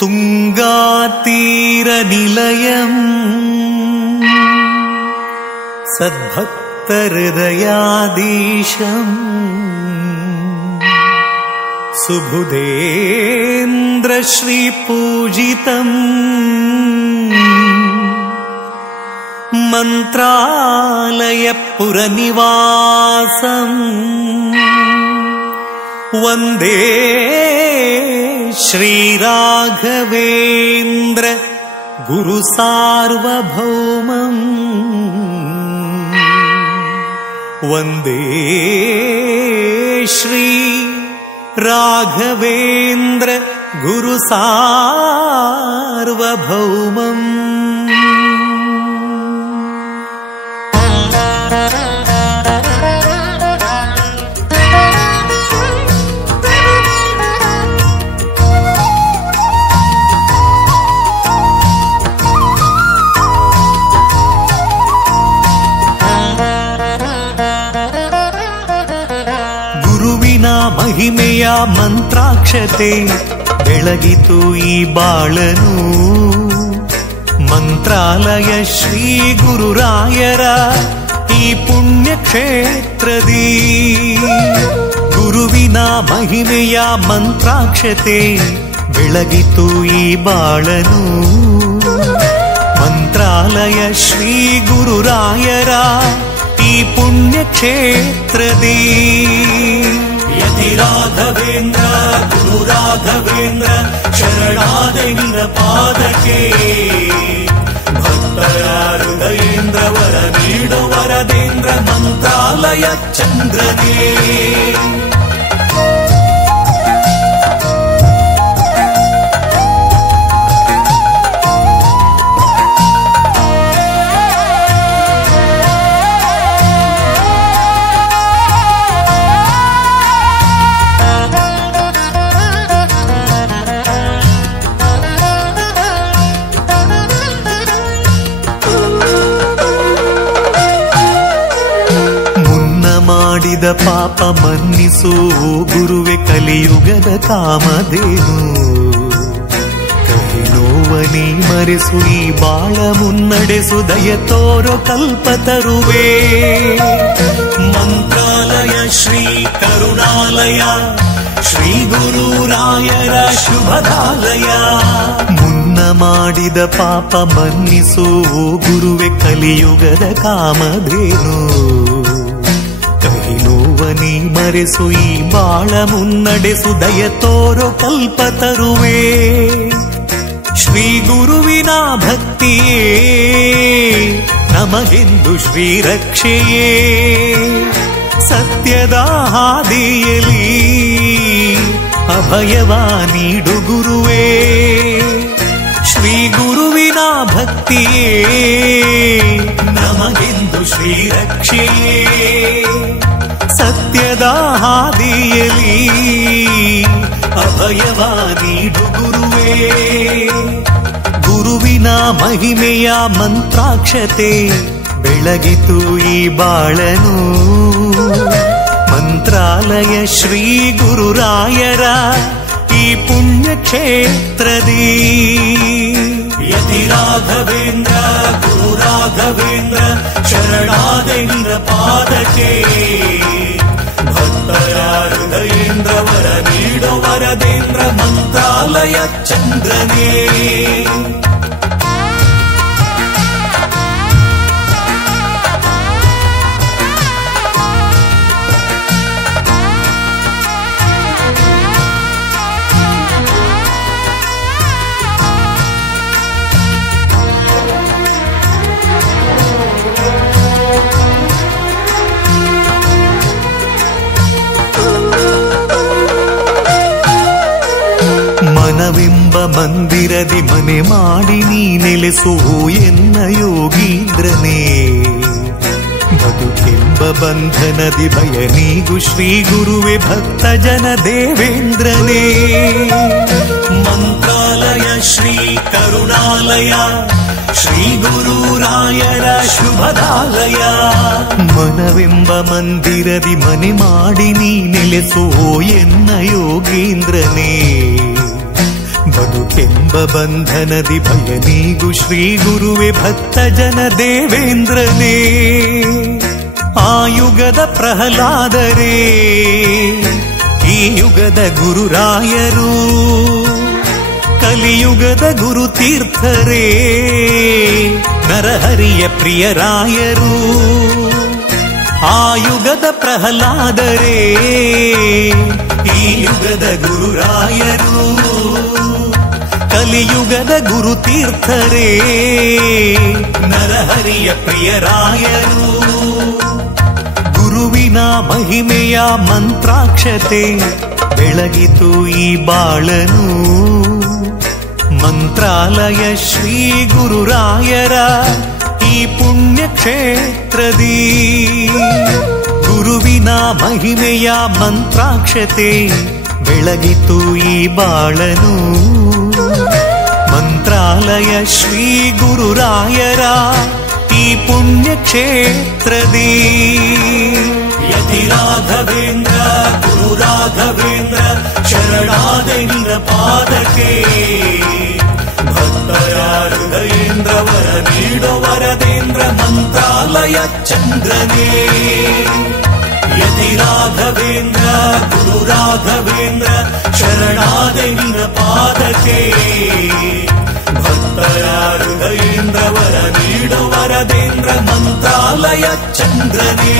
ತುಂಗಾತೀರನಿಲಯಂ ಸದ್ಭಕ್ತಹೃದಯಾಧೀಶಂ ಸುಬುಧೇಂದ್ರ ಶ್ರೀ ಪೂಜಿತಂ ಮಂತ್ರಾಲಯ ಪುರನಿವಾಸಂ ವಂದೇ ಶ್ರೀರಾಘವೇಂದ್ರ ಗುರು ಸಾರ್ವಭೌಮಂ ವಂದೇ ಶ್ರೀ ರಾಘವೇಂದ್ರ ಗುರು ಸಾರ್ವಭೌಮಂ. ಮಹಿಮೆಯ ಮಂತ್ರಾಕ್ಷತೆ ಬೆಳಗಿತು ಈ ಬಾಳನು. ಮಂತ್ರಾಲಯ ಶ್ರೀ ಗುರುರಾಯರ ಈ ಪುಣ್ಯ ಕ್ಷೇತ್ರದಿ ಗುರುವಿನ ಮಹಿಮೆಯ ಮಂತ್ರಾಕ್ಷತೆ ಬೆಳಗಿತು ಈ ಬಾಳನು. ಮಂತ್ರಾಲಯ ಶ್ರೀ ಗುರುರಾಯರ ಈ ಪುಣ್ಯ ಕ್ಷೇತ್ರದಿ ಯತಿ ರಾಘವೇಂದ್ರ ಗುರು ರಾಘವೇಂದ್ರ ಶರಣಾದೆ ನಿನ್ನ ಪಾದಕ್ಕೆ. ಭಕ್ತರ ಹೃದಯೇಂದ್ರ ವರ ನೀಡು ವರದೇಂದ್ರ ಮಂತ್ರಾಲಯ ಚಂದ್ರನೇ. ಮಾಡಿದ ಪಾಪ ಮನ್ನಿಸು ಗುರುವೆ ಕಲಿಯುಗದ ಕಾಮಧೇನು. ಕಹಿ ನೋವನಿ ಮರೆಸು ಈ ಬಾಳ ಮುನ್ನಡೆಸು ದಯ ತೋರೋ ಕಲ್ಪತರುವೆ. ಮಂತ್ರಾಲಯ ಶ್ರೀ ಕರುಣಾಲಯ ಶ್ರೀ ಗುರುರಾಯರ ಶುಭದಾಲಯ. ಮುನ್ನ ಮಾಡಿದ ಪಾಪ ಮನ್ನಿಸು ಗುರುವೆ ಕಲಿಯುಗದ ಕಾಮಧೇನು. ನೋವನಿ ಮರೆಸು ಈ ಬಾಳ ಮುನ್ನಡೆಸು ದಯ ತೋರೋ ಕಲ್ಪತರುವೆ. ಶ್ರೀ ಗುರುವಿನ ಭಕ್ತಿಯೇ ನಮಗೆಂದು ಶ್ರೀರಕ್ಷೆಯೇ. ಸತ್ಯದ ಹಾದಿಯಲಿ ಅಭಯವ ನೀಡು ಗುರುವೇ. ಶ್ರೀ ಗುರುವಿನ ಭಕ್ತಿಯೇ ನಮಗೆಂದು ಶ್ರೀರಕ್ಷೆಯೇ. ಸತ್ಯದ ಹಾದಿಯಲಿ ಅಭಯವ ನೀಡು ಗುರುವೇ. ಗುರುವಿನ ಮಹಿಮೆಯ ಮಂತ್ರಾಕ್ಷತೆ ಬೆಳಗಿತು ಈ ಬಾಳನು. ಮಂತ್ರಾಲಯ ಶ್ರೀ ಗುರುರಾಯರ ಈ ಪುಣ್ಯ ಕ್ಷೇತ್ರದಿ ಯತಿ ರಾಘವೇಂದ್ರ ಗುರು ರಾಘವೇಂದ್ರ ಶರಣಾದೆ ನಿನ್ನ ಪಾದಕ್ಕೆ. ಭಕ್ತರ ಹೃದಯೇಂದ್ರ ವರ ನೀಡು ವರದೇಂದ್ರ ಮಂತ್ರಾಲಯ ಚಂದ್ರನೇ. ಮನವೆಂಬ ಮಂದಿರದಿ ಮನೆ ಮಾಡಿ ನೀ ನೆಲೆಸು ಎನ್ನ ಯೋಗೀಂದ್ರನೇ. ಬದುಕೆಂಬ ಬಂಧನದಿ ಭಯ ನೀಗು ಶ್ರೀ ಗುರುವೆ ಭಕ್ತ ಜನ ದೇವೇಂದ್ರನೇ. ಮಂತ್ರಾಲಯ ಶ್ರೀ ಕರುಣಾಲಯ ಶ್ರೀ ಗುರುರಾಯರ ಶುಭದಾಲಯ. ಮನವೆಂಬ ಮಂದಿರದಿ ಮನೆ ಮಾಡಿ ನೀ ನೆಲೆಸು ಎನ್ನ ಯೋಗೀಂದ್ರನೇ. ಬದುಕೆಂಬ ಬಂಧನದಿ ಭಯ ನೀಗು ಶ್ರೀ ಗುರುವೆ ಭಕ್ತ ಜನ ದೇವೇಂದ್ರನೇ. ಆ ಯುಗದ ಪ್ರಹ್ಲಾದರೇ ಈ ಯುಗದ ಗುರುರಾಯರು, ಕಲಿಯುಗದ ಗುರುತೀರ್ಥರೇ ನರಹರಿಯ ಪ್ರಿಯರಾಯರು. ಆ ಯುಗದ ಪ್ರಹ್ಲಾದರೇ ಈ ಯುಗದ ಗುರುರಾಯರು, ಕಲಿಯುಗದ ಗುರುತೀರ್ಥರೇ ನರಹರಿಯ ಪ್ರಿಯರಾಯರು. ಗುರುವಿನ ಮಹಿಮೆಯ ಮಂತ್ರಾಕ್ಷತೆ ಬೆಳಗಿತು ಈ ಬಾಳನು. ಮಂತ್ರಾಲಯ ಶ್ರೀ ಗುರುರಾಯರ ಈ ಪುಣ್ಯ ಕ್ಷೇತ್ರದಿ, ಗುರುವಿನ ಮಹಿಮೆಯ ಮಂತ್ರಾಕ್ಷತೆ ಬೆಳಗಿತು ಈ ಬಾಳನು. ಮಂತ್ರಾಲಯ ಶ್ರೀ ಗುರುರಾಯರ ಈ ಪುಣ್ಯ ಕ್ಷೇತ್ರದಿ. ಯತಿ ರಾಘವೇಂದ್ರ ಗುರು ರಾಘವೇಂದ್ರ ಶರಣಾದೆ ನಿನ್ನ ಪಾದಕ್ಕೆ. ಭಕ್ತರ ಹೃದಯೇಂದ್ರ ವರ ನೀಡೋ ವರದೇಂದ್ರ ಮಂತ್ರಾಲಯ ಚಂದ್ರನೇ. ಯತಿ ರಾಘವೇಂದ್ರ ಗುರು ರಾಘವೇಂದ್ರ ಶರಣಾದೆ ನಿನ್ನ ಪಾದಕ್ಕೆ. ಭಕ್ತರ ಹೃದಯೇಂದ್ರ ವರ ನೀಡೋ ವರದೇಂದ್ರ ಮಂತ್ರಾಲಯ ಚಂದ್ರನೇ.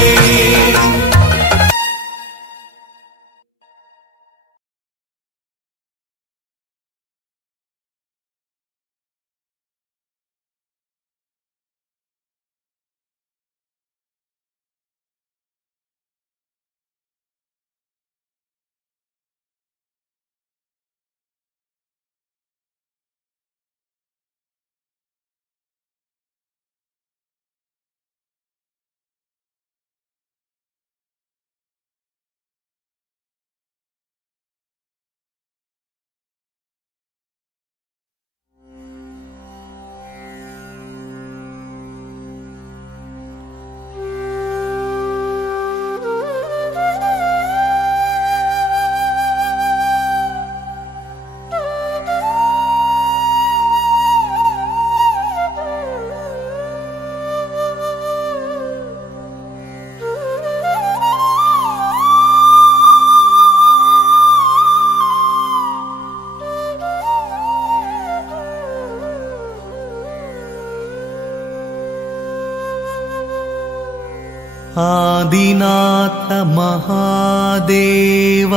ಆದಿನಾಥ ಮಹಾದೇವ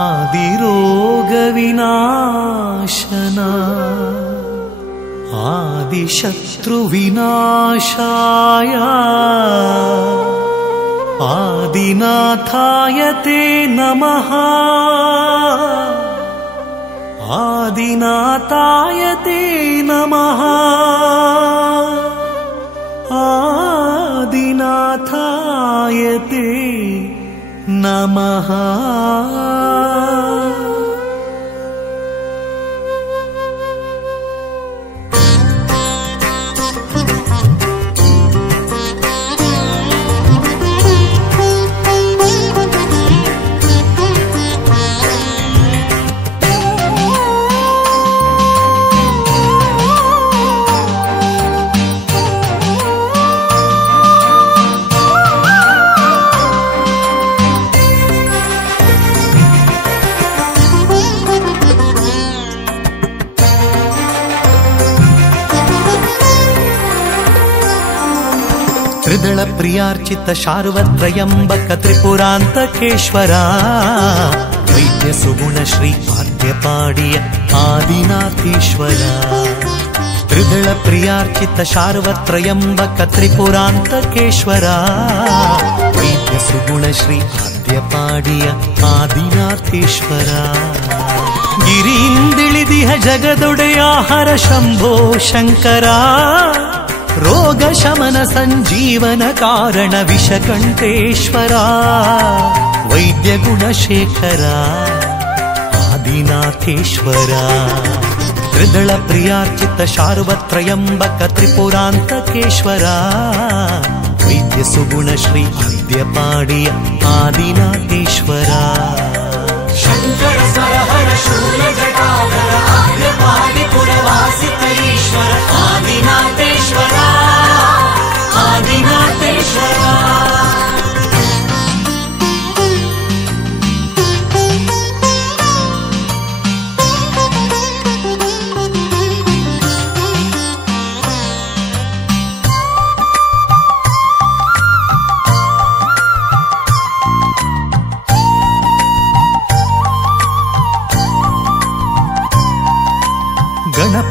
ಆದಿರೋಗ ವಿನಾಶನ ಆದಿಶತ್ರು ವಿನಾಶಾಯ ಆದಿನಾಥಾಯ ತೇ ನಮಃ ಆದಿನಾಥಾಯ ತೇ ನಮಃ ಆದಿನಾಥಾಯ ತೇ ನಮಃ. ತ್ರಿದಳ ಪ್ರಿಯಾರ್ಚಿತ ಶಾರ್ವತ್ರಯಂಬಕ ತ್ರಿಪುರಾಂತಕೇಶ್ವರ ವೈದ್ಯ ಸುಗುಣ ಶ್ರೀ ಆದ್ಯಪಾಡಿಯ ಆದಿನಾಥೇಶ್ವರ. ತ್ರಿದಳ ಪ್ರಿಯಾರ್ಚಿತ ಶಾರ್ವತ್ರಯಂಬಕ ತ್ರಿಪುರಾಂತಕೇಶ್ವರ ವೈದ್ಯ ಸುಗುಣ ಶ್ರೀ ಆದ್ಯಪಾಡಿಯ ಆದಿನಾಥೇಶ್ವರ. ಗಿರಿಯಿಂದಿಳಿದಿಹ ಜಗದೊಡೆಯ ಹರ ಶಂಭೋ ಶಂಕರ ರೋಗ ಶಮನ ಸಂಜೀವನ ಕಾರಣ ವಿಷಕಂಠೇಶ್ವರ ವೈದ್ಯ ಗುಣಶೇಖರ ಆದಿನಾಥೇಶ್ವರ. ತ್ರಿದಳ ಪ್ರಿಯಾರ್ಚಿತ ಶಾರ್ವತ್ರಯಂಬಕ ತ್ರಿಪುರಾಂತಕೇಶ್ವರ ವೈದ್ಯ ಸುಗುಣ ಶ್ರೀ ಆದ್ಯಪಾಡಿಯ ಆದಿನಾಥೇಶ್ವರ. ಶಂಕರ ಸರಹರ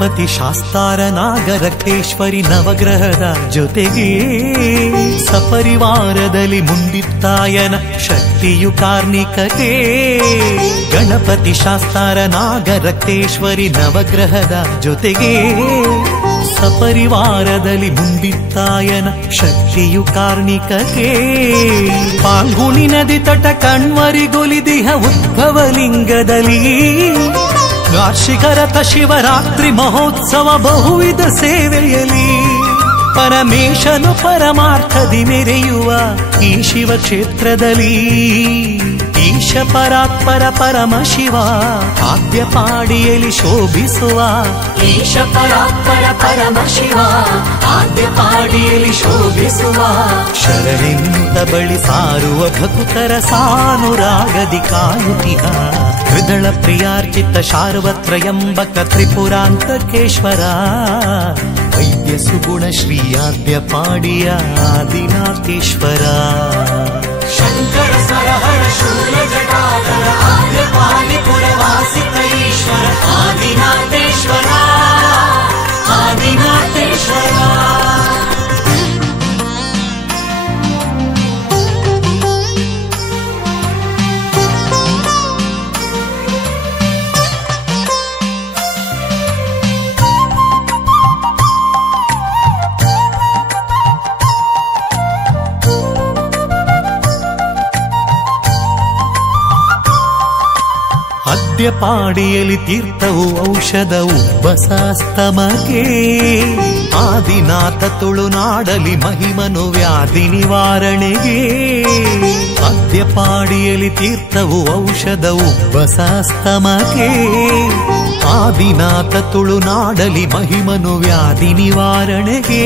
ಗಣಪತಿ ಶಾಸ್ತಾರ ನಾಗರಕ್ತೇಶ್ವರಿ ನವಗ್ರಹದ ಜೊತೆಗೆ ಸಪರಿವಾರದಲ್ಲಿ ಮುಂದಿತ್ತಾಯನ ಶಕ್ತಿಯು ಕಾರ್ಣಿಕತೆ. ಗಣಪತಿ ಶಾಸ್ತಾರ ನಾಗರಕ್ತೇಶ್ವರಿ ನವಗ್ರಹದ ಜೊತೆಗೆ ಸಪರಿವಾರದಲ್ಲಿ ಮುಂದಿತ್ತಾಯನ ಶಕ್ತಿಯು ಕಾರ್ಣಿಕತೆ. ಪಾಲ್ಗುಣಿ ನದಿ ತಟ ಕಣ್ವರಿಗೊಲಿದಿಹ ಉದ್ಭವಲಿಂಗದಲ್ಲಿ ವಾರ್ಷಿಕರಥ ಶಿವರಾತ್ರಿ ಮಹೋತ್ಸವ ಬಹುವಿಧ ಸೇವೆಯಲಿ ಪರಮೇಶನು ಪರಮಾರ್ಥದಿ ಮೆರೆಯುವ ಈ ಶಿವಕ್ಷೇತ್ರದಲ್ಲಿ ಈಶ ಪರಾತ್ಪರ ಪರಮ ಶಿವ ಆದ್ಯಪಾಡಿಯಲ್ಲಿ ಶೋಭಿಸುವ. ಈಶ ಪರಾತ್ಪರ ಪರಮ ಶಿವ ಆದ್ಯಪಾಡಿಯಲ್ಲಿ ಶೋಭಿಸುವ. ಶರಣೆಂತ ಬಳಿ ಸಾರುವ ಭಕ್ತರ ಸಾನುರಾಗದಿ ಕಾಯುತಿಹ ಹೃದಳ ಪ್ರಿಯಾರ್ಚಿತ ಶಾರ್ವತ್ರಯಂಬಕ ತ್ರಿಪುರಾಂತಕೇಶ್ವರ ವೈದ್ಯ ಸುಗುಣ ಶ್ರೀ ಆದ್ಯಪಾಡಿಯ ಆದಿನಾಥೇಶ್ವರ. ಶಂಕರ ಸರಹರ ಶೂಲ ಜಟಾಧರ ಆದ್ಯಪಾಡಿ ಪುರವಾಸಿತ ಈಶ್ವರ ಆದಿನಾಥೇಶ್ವರ ಆದಿನಾಥೇಶ್ವರ. ಆದ್ಯಪಾಡಿಯಲ್ಲಿ ತೀರ್ಥವು ಔಷಧ ಉಬ್ಬಸಾಸ್ತಮಕ್ಕೆ ಆದಿನಾಥ ತುಳುನಾಡಲಿ ಮಹಿಮನು ವ್ಯಾಧಿ ನಿವಾರಣೆಗೆ. ಆದ್ಯಪಾಡಿಯಲ್ಲಿ ತೀರ್ಥವು ಔಷಧ ಉಬ್ಬಸಾಸ್ತಮಕ್ಕೆ ಆದಿನಾಥ ತುಳುನಾಡಲಿ ಮಹಿಮನು ವ್ಯಾಧಿ ನಿವಾರಣೆಗೆ.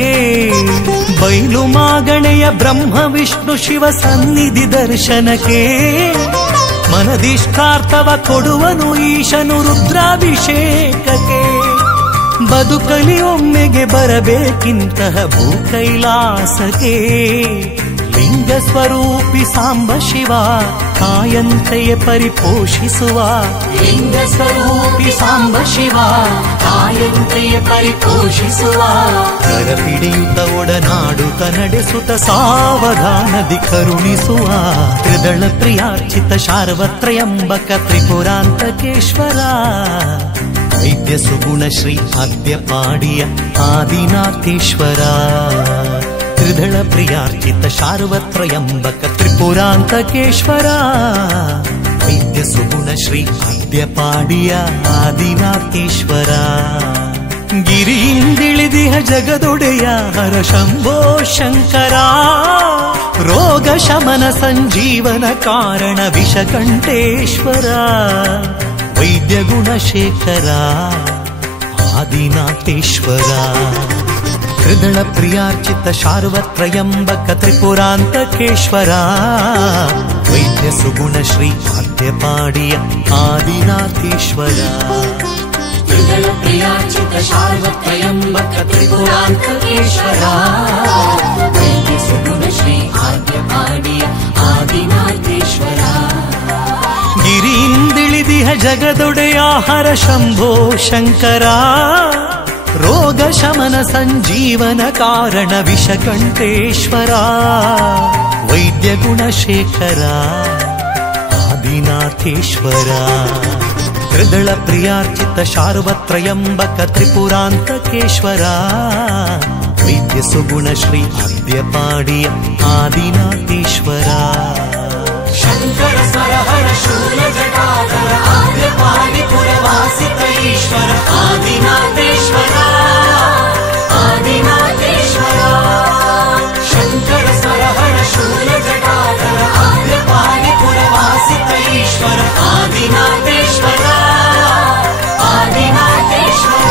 ಬೈಲು ಮಾಗಣೆಯ ಬ್ರಹ್ಮ ವಿಷ್ಣು ಶಿವ ಸನ್ನಿಧಿ ದರ್ಶನಕ್ಕೆ ಮನದಿಷ್ಟಾರ್ಥವ ಕೊಡುವನು ಈಶನು ರುದ್ರಾಭಿಷೇಕಕ್ಕೆ. ಬದುಕಲಿ ಒಮ್ಮೆಗೆ ಬರಬೇಕಿಂತಹ ಭೂ ಕೈಲಾಸಕ್ಕೆ ಲಿಂಗ ಸ್ವರೂಪಿ ಸಾಂಬ ಶಿವ ಕಾಯಂತೆಯೇ ಪರಿಪೋಷಿಸುವ. ಲಿಂಗ ಸ್ವರೂಪಿ ಸಾಂಬ ಶಿವ ಕಾಯಂತೆಯೇ ಪರಿಪೋಷಿಸುವ. ಕರ ಹಿಡಿಯುತ್ತ ಒಡನಾಡುತ್ತ ನಡೆಸುತ್ತ ಸಾವಧಾನದಿ ಕರುಣಿಸುವ. ಹೃದಳ ಪ್ರಿಯಾರ್ಚಿತ ಶಾರ್ವತ್ರಯಂಬಕ ತ್ರಿಪುರಾಂತಕೇಶ್ವರ ವೈದ್ಯ ಸುಗುಣ ಶ್ರೀ ಆದ್ಯಪಾಡಿಯ ಆದಿನಾಥೇಶ್ವರ. ಹೃದಳ ಪ್ರಿಯಾರ್ಚಿತ ಶಾರ್ವತ್ರಯಂಬಕ ತ್ರಿಪುರಾಂತಕೇಶ್ವರ ವೈದ್ಯ ಸುಗುಣ ಶ್ರೀ ಆದ್ಯಪಾಡಿಯ ಆದಿನಾಥೇಶ್ವರ. ಗಿರಿಯಿಂದಿಳಿದಿಹ ಜಗದೊಡೆಯ ಹರ ಶಂಭೋ ಶಂಕರ ರೋಗ ಶಮನ ಸಂಜೀವನ ಕಾರಣ ವಿಷಕಂಠೇಶ್ವರ ವೈದ್ಯ ಗುಣಶೇಖರ ಆದಿನಾಥೇಶ್ವರ. ಹೃದಳ ಪ್ರಿಯಾರ್ಚಿತ ಶಾರ್ವತ್ರಯಂಬಕ ತ್ರಿಪುರಾಂತಕೇಶ್ವರ ವೈದ್ಯ ಸುಗುಣ ಶ್ರೀ ಆದ್ಯಪಾಡಿಯ ಆದಿನಾಥೇಶ್ವರ. ಹೃದಳ ಪ್ರಿಯಾರ್ಚಿತ ಶಾರ್ವತ್ರಯಂಬಕ ತ್ರಿಪುರಾಂತಕೇಶ್ವರ ವೈದ್ಯ ಸುಗುಣ ಶ್ರೀ ಆದ್ಯಪಾಡಿಯ ಆದಿನಾಥೇಶ್ವರ. ಗಿರಿಯಿಂದಿಳಿದಿಹ ಜಗದೊಡೆಯ ಹರ ಶಂಭೋ ಶಂಕರ ರೋಗ ಶಮನ ಸಂಜೀವನ ಕಾರಣ ವಿಷಕಂಠೇಶ್ವರ ವೈದ್ಯ ಗುಣಶೇಖರ ಆದಿನಾಥೇಶ್ವರ. ಹೃದಳ ಪ್ರಿಯಾರ್ಚಿತ ಶಾರ್ವತ್ರಯಂಬಕ ತ್ರಿಪುರಾಂತಕೇಶ್ವರ ವೈದ್ಯ ಸುಗುಣ ಶ್ರೀ ಆದ್ಯಪಾಡಿಯ ಆದಿನಾಥೇಶ್ವರ. ಶಂಕರ ಸರಹರ ಶೂಲ ಜಟಾಧರ ಆದ್ಯಪಾಡಿ ಪುರವಾಸಿತ ಈಶ್ವರ ಆದಿನಾಥೇಶ್ವರ ಆದಿನಾಥೇಶ್ವರ. ಶಂಕರ ಸರಹರ ಶೂಲ ಜಟಾಧರ ಆದ್ಯಪಾಡಿ ಪುರವಾಸಿತ ಈಶ್ವರ ಆದಿನಾಥೇಶ್ವರ ಆದಿನಾಥೇಶ್ವರ.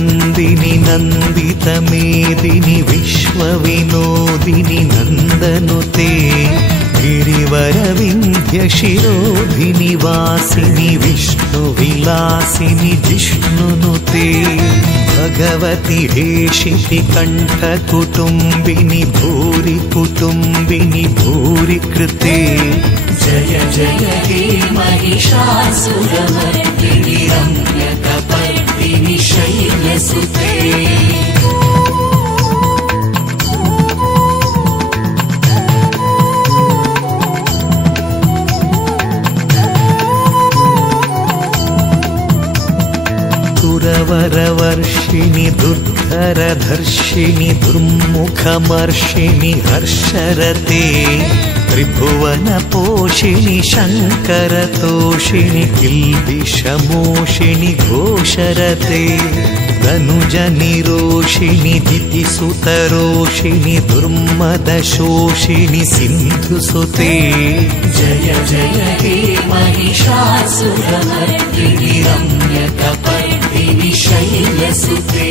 नन्दिनि नन्दितमेदिनि विश्वविनोदिनि नन्दनुते गिरिवरविन्ध्यशिरोधिनि वासिनि विष्णुविलासिनि जिष्णुनुते भगवति हेशिति कण्ठकुटुम्बिनि भूरि कुटुम्बिनि भूरि कृते जय जय हे महिषासुरमर्दिनि रम्यकपर्दिनि शैलसुते सुरवरवर्षिणि दुर्धरधर्षिणि दुर्मुखमर्षिणि हर्षरते त्रिभुवनपोषिणि शङ्करतोषिणि किल्बिषमोषिणि घोषरते तनुजनिरोषिणि दितिसुतरोषिणि दुर्मदशोषिणि सिन्धुसुते जय जय हे महिषासुरमर्दिनि रम्यकपर्दिनि शैलसुते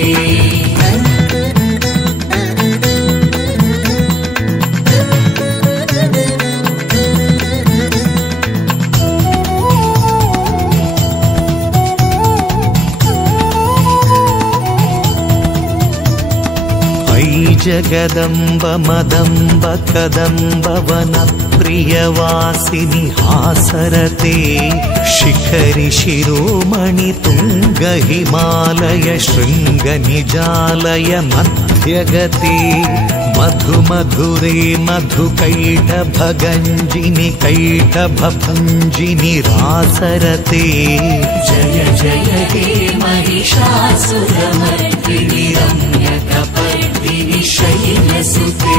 जगदम्ब मदम्ब कदम्ब वनप्रियवासिनि हासरते शिखरि शिरोमणि तुङ्ग हिमालय शृङ्ग निजालय मध्यगते मधुमधुरे मधुकैटभगञ्जिनि कैटभभञ्जिनि रासरते जय जय हे महिषासुरमर्दिनि रम्यकपर्दिनि शैलसुते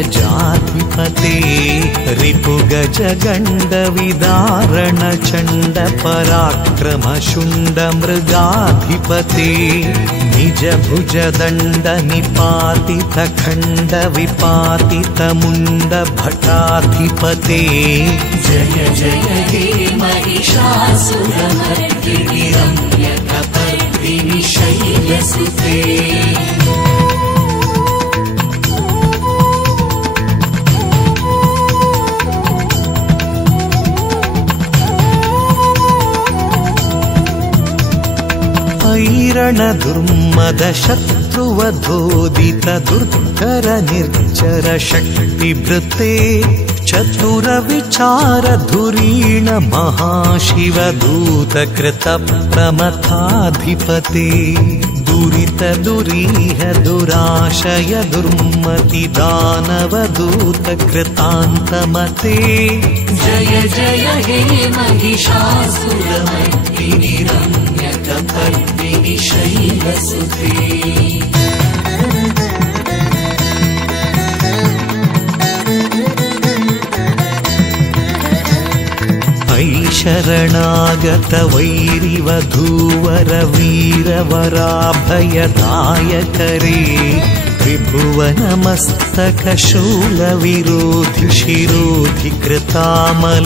ऐशतखण्डविखण्डितरुण्डवितुण्डितशुण्डगजाधिपते रिपुगजगण्डविदारणचण्डपराक्रमशुण्डमृगाधिपते निजभुजदण्डनिपातितखण्डविपातितमुण्डभटाधिपते जय जय हे महिषासुरमर्दिनि रम्यकपर्दिनि शैलसुते ऐरणदुर्मदशत्रुवधोदित दुर्धर निर्जर शक्तिभृते चतुरविचारधुरीण महाशिवदूतकृतप्रमथाधिपते दुरितदुरीह दुराशय दुर्मति दानवदूतकृतान्तमते जय जय हे महिषासुरमर्दिनि रम्यकपर्दिनि शैलसुते शरणागत वैरिवधूवर वीरवराभयदायकरे त्रिभुवनमस्तकशूलविरोधि शिरोधि कृतामलशूलकरे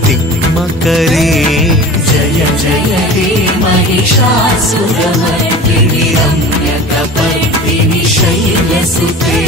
दुमिदुमितामरदुन्दुभिनादमहोमुखरीकृततिग्मकरे जय जय हे महिषासुरमर्दिनि रम्यकपर्दिनि शैलसुते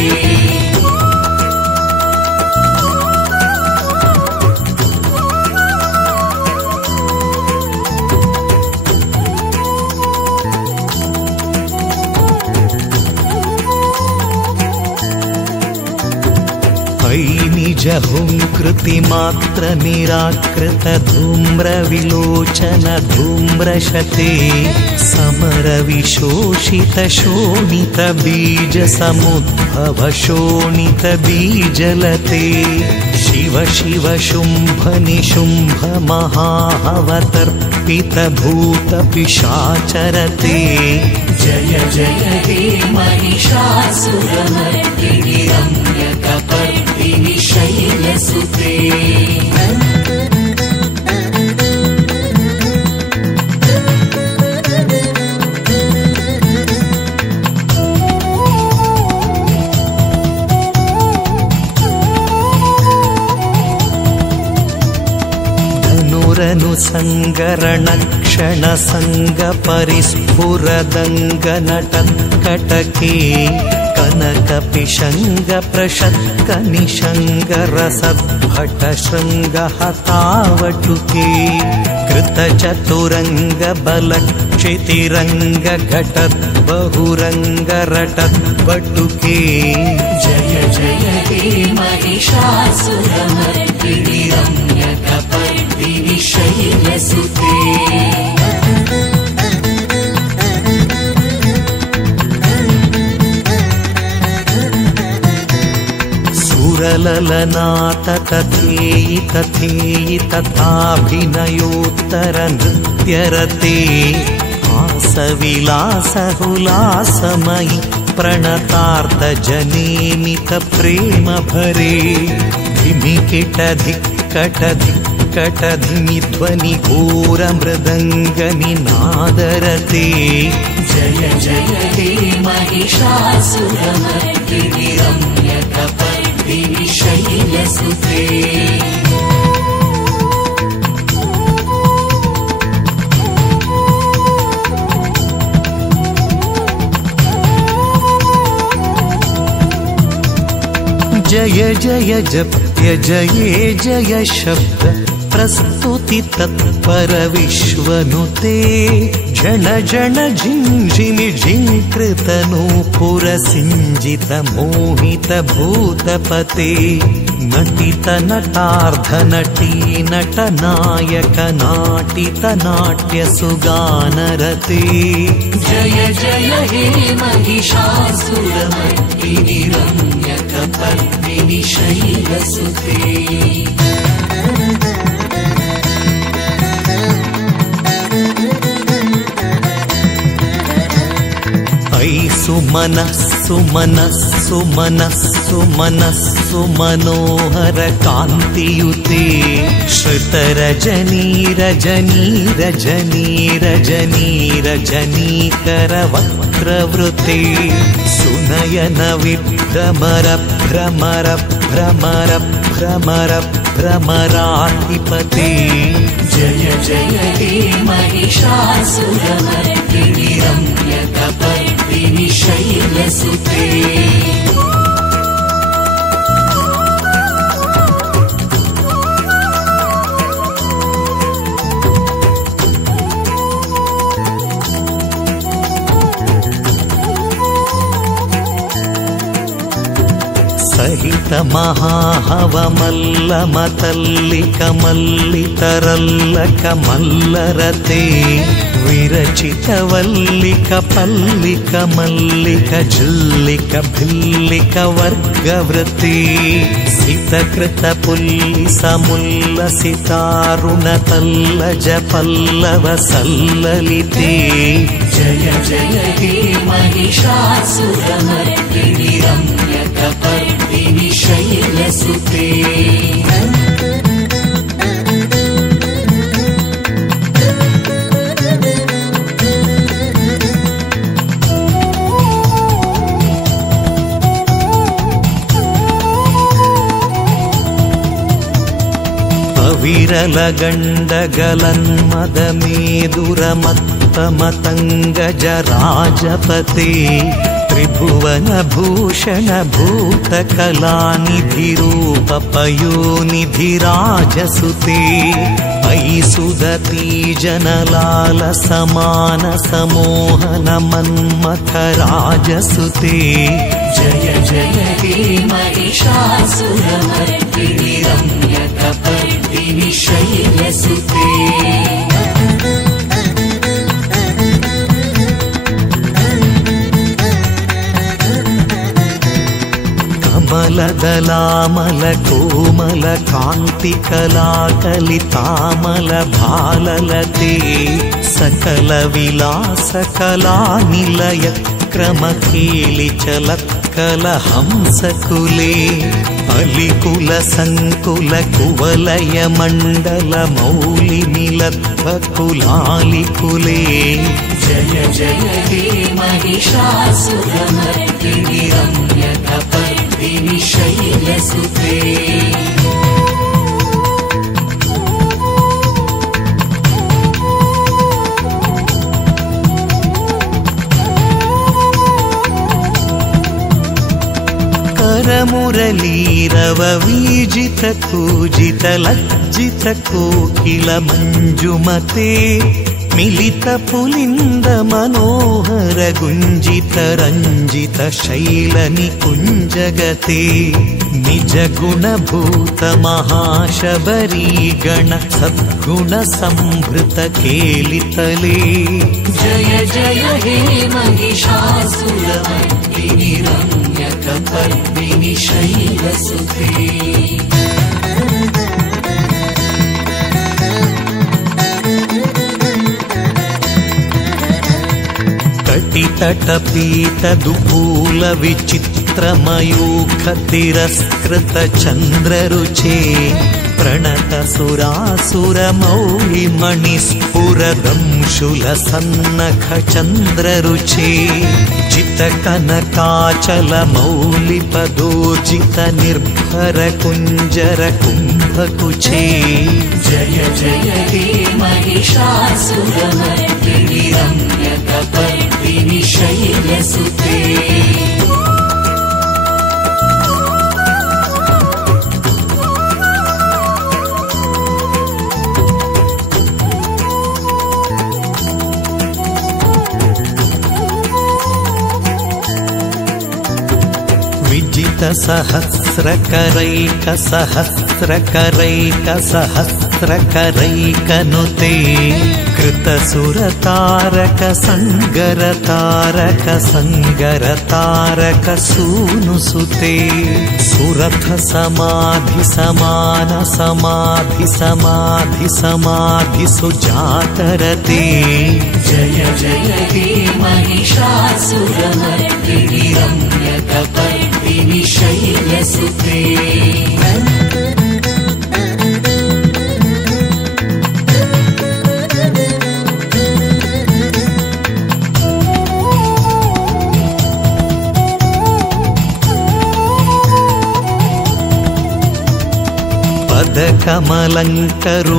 निजहुङ्कृतिमात्र निराकृत धूम्रविलोचन धूम्रशते समरविशोषित शोणित बीज समुद्भव शोणित बीजलते शिव शिव शुम्भ निशुम्भ महाहवतर्पित भूत पिशाचरते जय जय हे महिषासुरमर्दिनि रम्यकपर्दिनि शैलसुते संगरणक्षण संग परिस्फुरदङ्गनटत्कटके कनकपिशङ्ग प्रशत्क निशङ्ग रसद्भट शृङ्गहतावटुके कृतचतुरङ्ग बलक्षितिरङ्ग घटत् बहुरङ्ग रटत्पटुके जय जय हे महिषासुरमर्दिनि रम्यकपर्दिनि शैलसुते सुरललनाथ तथेयि तथेयि तथाभिनयोत्तर नृत्यरते हासविलासहुलासमयि प्रणतार्थ जनेमित प्रेम भरे धिमिकिटधिक्कटधिक्कटधिमि ध्वनि घोर मृदङ्गनि नादरते जय जय हे महिषासुरमर्दिनि रम्यकपर्दिनि शैलसुते जय जय जप्य जये जय शब्द प्रस्तुति तत्पर विश्वनुते जन जन झिंझिमि झिंकृत नूपुर सिंजित मोहित भूतपते नटित नटार्ध नटी नट नायक नाटित नाट्य सुगानरते जय जय हे महिषासुरमर्दिनि रम्यकपर्दिनि शैलसुते सुमनस्सु मनस्सु मनस्सु मनस्सु मनोहर कान्तियुते श्रुतरजनी रजनी रजनी रजनी रजनीकर वक्त्रवृते सुनयन विभ्रमर भ्रमर भ्रमर भ्रमर भ्रमराधिपते जय जय हे महिषासुरमर्दिनि रम्यकपर्दिनि शैलसुते सहित महाहवमल्ल मतल्लिक मल्लितरल्लक मल्लरते विरचित वल्लिक पल्लिक मल्लिक झल्लिक भिल्लिक वर्गवृते सितकृत पुल्लिसमुल्ल सितारुण तल्लज पल्लव सल्ललिते जय जय हे महिषासुरमर्दिनि रम्यकपर्दिनि शैलसुते विरलगण्डगलन्मदमेदुरमत्तमतङ्गजराजपते त्रिभुवनभूषण भूतकलानिधिरूपपयोनिधिराजसुते अयि सुदती जनलाल समान समोहन मन्मथराजसुते जय जय हे महिषासुरमर्दिनि रम्यकपर्दिनि शैलसुते కమలదలామల కోమల కాంతి కళాకలితామల భాలలతే సకల విలాస కళా నిలయ క్రమకేలి చలత్కల హంసకులే అలికుల సంకుల కువలయ మండల మౌలి నిలద్భకులాలికులే జయ జయ హే మహిషాసురమర్దిని రమ్యకపర్దిని శైలసుతే మురళీరవ వీజిత కూజిత లజ్జిత కోకిల మంజుమతే మిలిత పులింద మనోహర గుంజిత రంజిత శైల నికుంజగతే నిజ గుణభూత మహాశబరీ గణ సద్గుణ సంభృత కేలితలే జయ జయ హే మహిషాసురమర్దిని రమ్యకపర్దిని శైలసుతే కటితటపీత దుపూల విచిత్రమయూఖ తిరస్కృత చంద్రరుచే ప్రణత సురాసుర మౌళి మణిస్ఫురదంశుల సన్నఖ చంద్రరుచే జిత కనకాచల మౌలి పదోజిత నిర్భర కుంజర కుంభకుచే జయ జయ హే మహిషాసురమర్దిని రమ్యకపర్దిని శైలసుతే విజిత సహస్రకరైక సహస్రకరైక సహస్రకరైకనుతే కృత సురతారక సంగరతారక సంగరతారక సూనుసుతే సురథ సమాధి సమాన సమాధి సమాధి సమాధి సుజాతరతే జయ జయ హే మహిషాసురమర్దిని రమ్యకపర్దిని శైలసుతే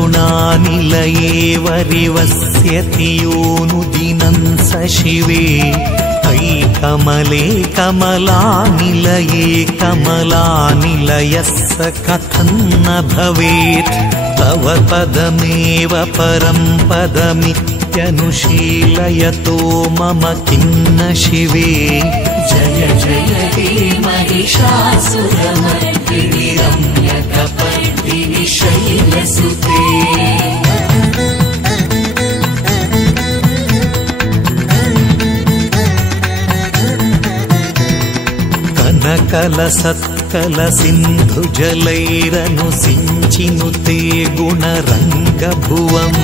పదకమలంకరుణానిలయే వరివస్యతి యోనుదినం స శివే కమలే కమలానిలయే కమలానిలయస్స కథం న భవేత్ తవ పదమేవ పరం పదమిత్యనుశీలయతో మమ కిన్న శివే జయ జయ హే మహిషాసురమర్దిని రమ్యకపర్దిని శైలసుతే కనకల సత్కల సింధు జలైరను సించినుతే గుణరంగ భువం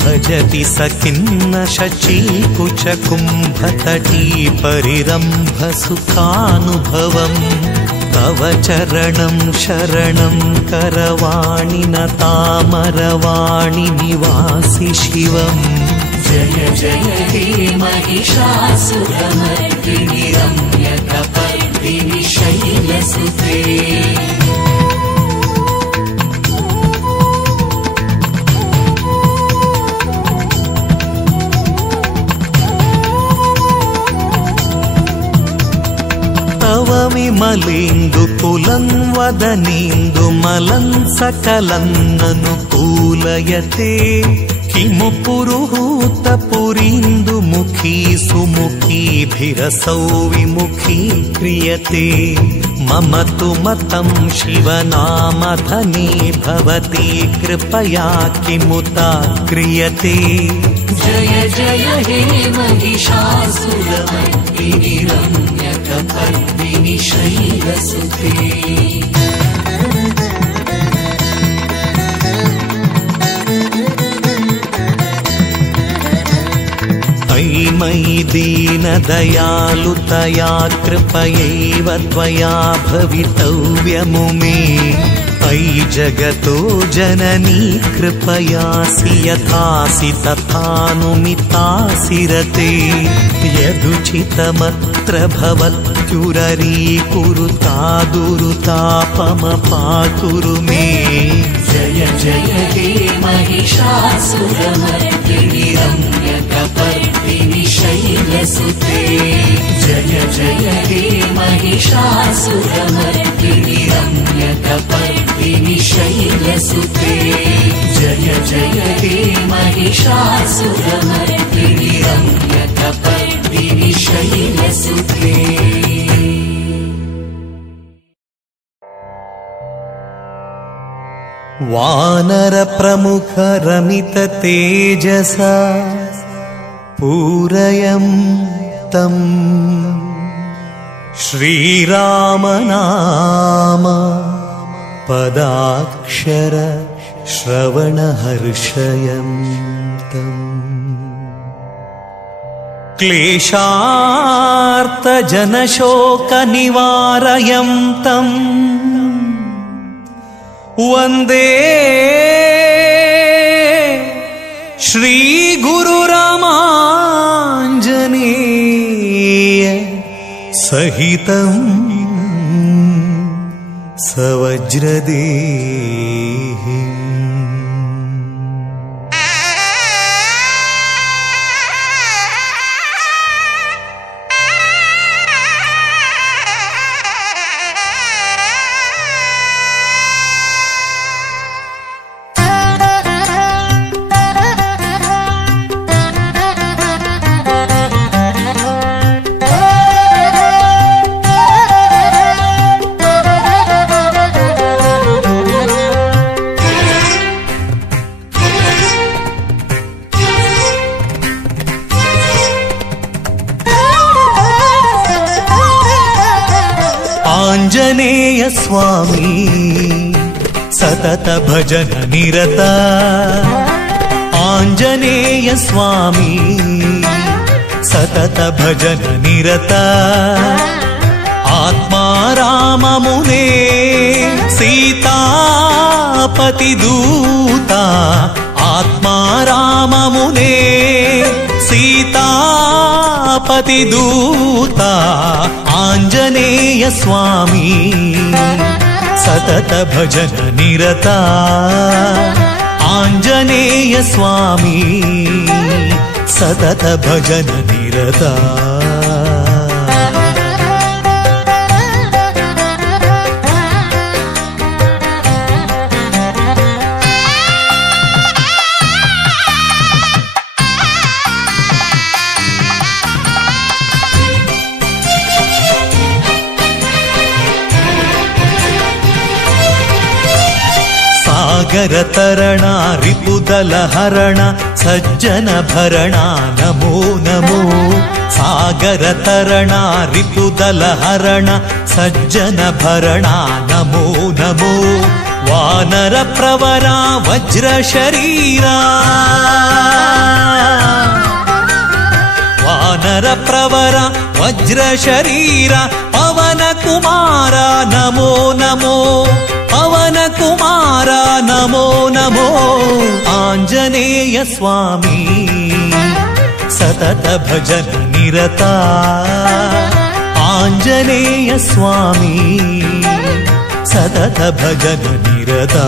భజతి సకిన్న శచీకుచ కుంభతటీ పరిరంభ సుఖానుభవం తవ చరణం శరణం కరవాణి నతామరవాణి నివాసి శివం జయ జయ హే మహిషాసురమర్దిని రమ్యకపర్దిని శైలసుతే తవ విమలేందు కులం వదనేందు మలం సకలన్ననుకూలయతే కిము పురుహూత పురీందు ముఖీ సుముఖీభిరసౌ విముఖీ క్రియతే మమ తు మతం శివనామధనీ భవతి కృపయా కిముతా క్రియతే జయ జయ హే మహిషాసురమర్దిని రమ్యకపర్దిని शैलसुते अयि मयि दीनदयालुतया कृपयैव त्वया भवितव्यमुमे अयि जगतो जननी कृपयासि यथासि तथानुमितासि रते यदुचितमत्र भवत्युररीकुरुता दुरुतापमपाकुरु मे जय जय हे महिषासुरमर्दिनि रम्यकपर्दिनि शैलसुते जय जय हे महिषासुरमर्दिनि रम्यकपर्दिनि शैलसुते जय जय हे महिषासुरमर्दिनि रम्यकपर्दिनि शैलसुते वानर प्रमुख रमित तेजसा पूरयं तं श्रीराम नाम पदाक्षर श्रवण हर्षयं तम् क्लेशार्त जनशोक निवारयं तम् वंदे श्री गुरुरामांजनेय सहितं सवज्रदेहि आंजनेय स्वामी सतत भजन निरता आंजनेय स्वामी सतत भजन निरता आत्मा राम मुने सीतापति दूता आत्मा राम मुने सीतापति दूता आंजनेय स्वामी सतत भजन निरता आंजनेय स्वामी सतत भजन निरता सागर तरणा रिपुदल हरणा सज्जन भरणा नमो नमो सागर तरणा रिपुदल हरणा सज्जन भरणा नमो नमो वानर प्रवरा वज्र शरीरा वानर प्रवरा वज्र शरीरा पवन कुमारा नमो नमो पवन कुमारा नमो नमो आंजनेय स्वामी सतत भजन निरता आंजनेय स्वामी सतत भजन निरता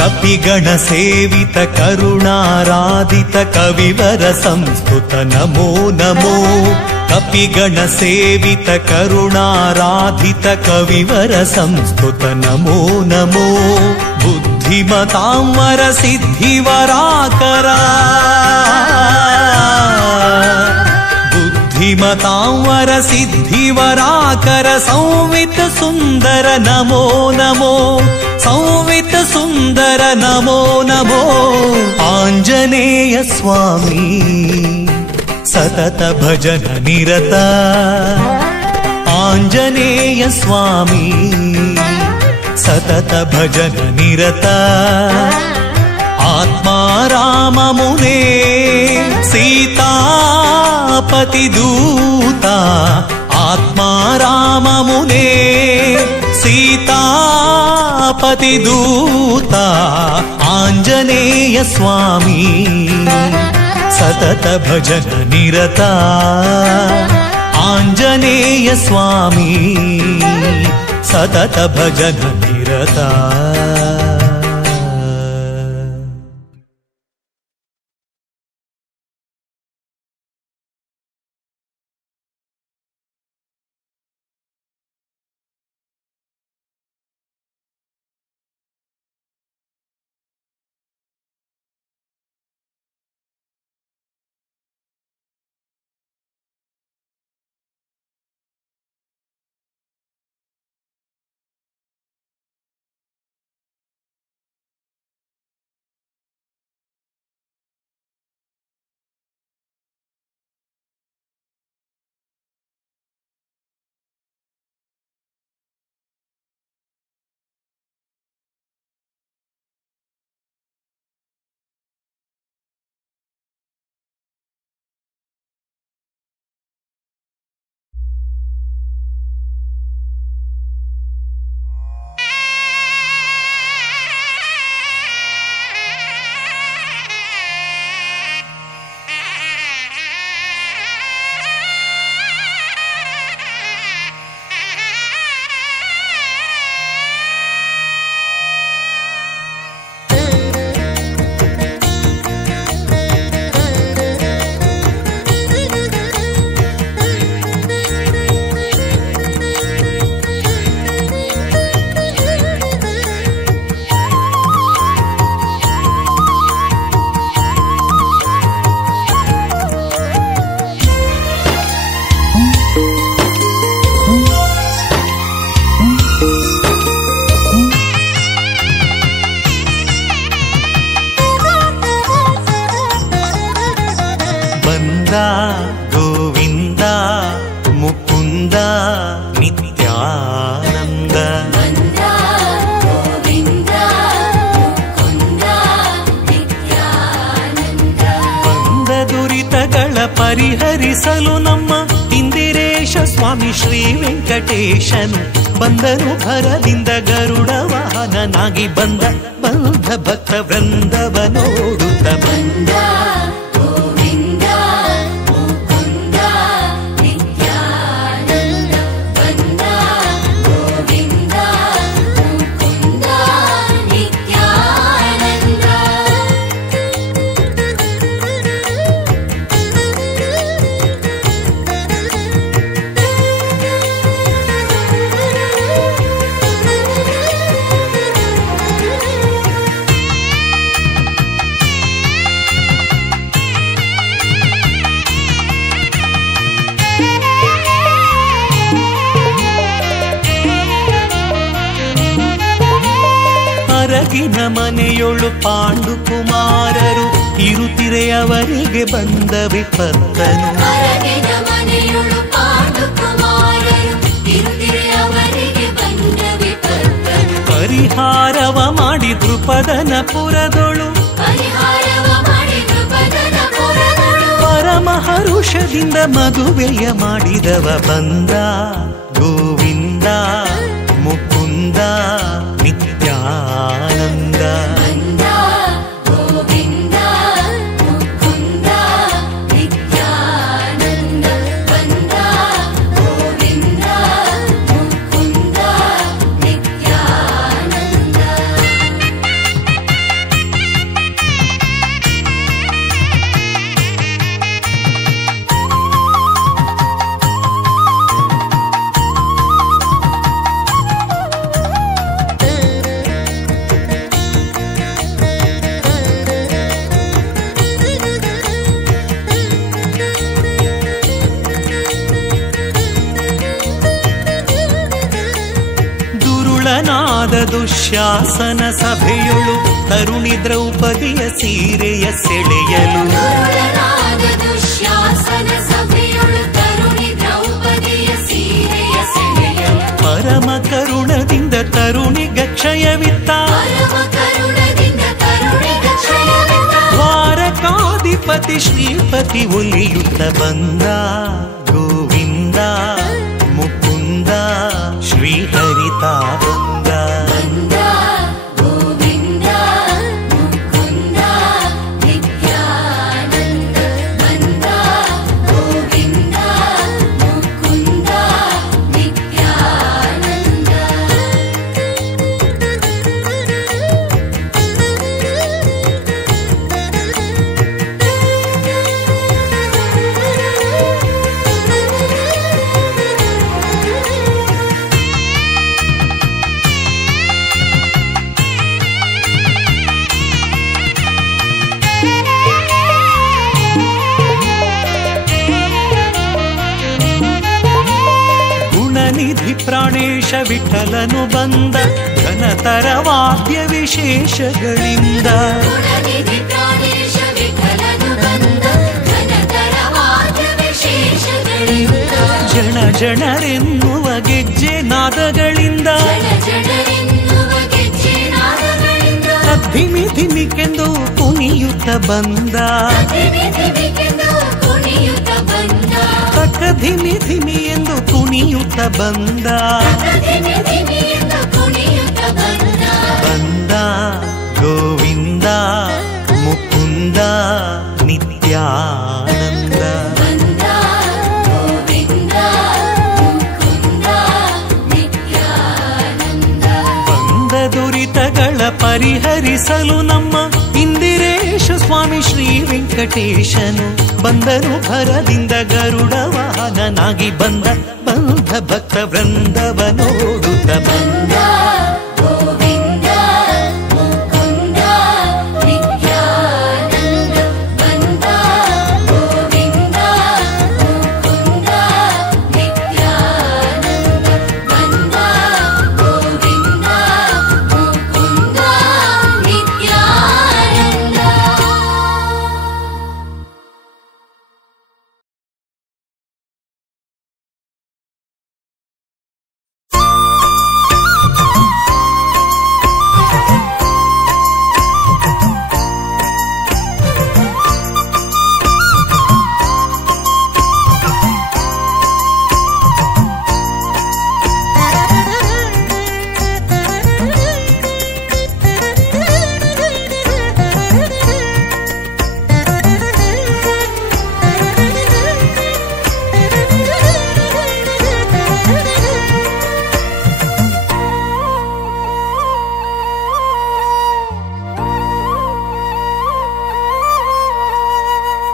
कपिगण सेवित करुणाराधित कविवर संस्तुत नमो नमो कपिगण सेवित करुणाराधित कविवर संस्तुत नमो नमो बुद्धि ಬುದ್ಧಿಮತಾಂವರ ಸಿದ್ಧಿವರಾಕರ ಬುದ್ಧಿಮತಾಂವರ ಸಿದ್ಧಿವರಾಕರ ಸಂವಿತ್ ಸುಂದರ ನಮೋ ನಮೋ ಸಂವಿತ್ ಸುಂದರ ನಮೋ ನಮೋ ಆಂಜನೇಯ ಸ್ವಾಮಿ ಸತತ ಭಜನ ನಿರತ ಆಂಜನೇಯ ಸ್ವಾಮಿ ಸತತ ಭಜನ ನಿರತ ಆತ್ಮಾರಾಮ ಮುನೇ ಸೀತಾಪತಿ ದೂತ ಆತ್ಮಾರಾಮ ಮುನೇ ಸೀತಾಪತಿ ದೂತ ಆಂಜನೇಯ ಸ್ವಾಮಿ ಸತತ ಭಜನ ನಿರತ ಆಂಜನೇಯ ಸ್ವಾಮಿ ಸತತ ಭಜನ ನಿರತ ಗೋವಿಂದ ಮುಕುಂದ ನಿತ್ಯಾನಂದ ಬಂದ ದುರಿತಗಳ ಪರಿಹರಿಸಲು ನಮ್ಮ ಇಂದಿರೇಶ ಸ್ವಾಮಿ ಶ್ರೀ ವೆಂಕಟೇಶನು ಬಂದನು ಭರದಿಂದ ಗರುಡ ವಾಹನನಾಗಿ ಬಂದ ಬಂಧ ಭಕ್ತ ವೃಂದವ ನೋಡುತ್ತ ಬಂದ ಅರಗಿನ ಮನೆಯೊಳು ಪಾಂಡು ಕುಮಾರರು ಇರುತ್ತಿರೆ ಅವರಿಗೆ ಬಂದ ವಿಪತ್ತನು ಪರಿಹಾರವ ಮಾಡಿ ದೃಪದನ ಪುರದೊಳು ಪರಮಹರುಷದಿಂದ ಮದುವೆಯ ಮಾಡಿದವ ಬಂದ ಗೋವಿಂದ ಮುಕುಂದ ನಿತ್ಯಾನಂದ ದುಶ್ಯಾಸನ ಸಭೆಯೊಳು ತರುಣಿ ದ್ರೌಪದಿಯ ಸೀರೆಯ ಸೆಳೆಯಲು ಪರಮ ಕರುಣದಿಂದ ತರುಣಿಗ ಕ್ಷಯವಿತ್ತ ದ್ವಾರಕಾಧಿಪತಿ ಶ್ರೀಪತಿ ಒಲಿಯುತ್ತ ಬಂದ ಗೋವಿಂದ ಮುಕುಂದ ಶ್ರೀಹರಿತ ಬಂದ ಪ್ರಾಣೇಶ ವಿಠಲನು ಬಂದ ಘನತರ ವಾದ್ಯ ವಿಶೇಷಗಳಿಂದ ಜನ ಜನರೆನ್ನುವ ಗೆಜ್ಜೆ ನಾದಗಳಿಂದ ಧಿಮಿ ಧಿಮಿಕೆಂದು ಕುಣಿಯುತ್ತ ಬಂದ ತಕ್ಕ ಧಿಮಿ ಧಿಮಿ ಎಂದು ಕುಣಿಯುತ್ತ ಬಂದ ಬಂದ ಗೋವಿಂದ ಮುಕುಂದ ನಿತ್ಯಾನಂದ ಬಂದ ದುರಿತಗಳ ಪರಿಹರಿಸಲು ನಮ್ಮ ಇಂದಿರೇಶ ಸ್ವಾಮಿ ಶ್ರೀ ವೆಂಕಟೇಶನು ಬಂದನು ಭರದಿಂದ ಗರುಡ ವಾಹನನಾಗಿ ಬಂದ ಬಂಧ ಭಕ್ತ ವೃಂದವ ನೋಡುತ್ತ ಬಂದ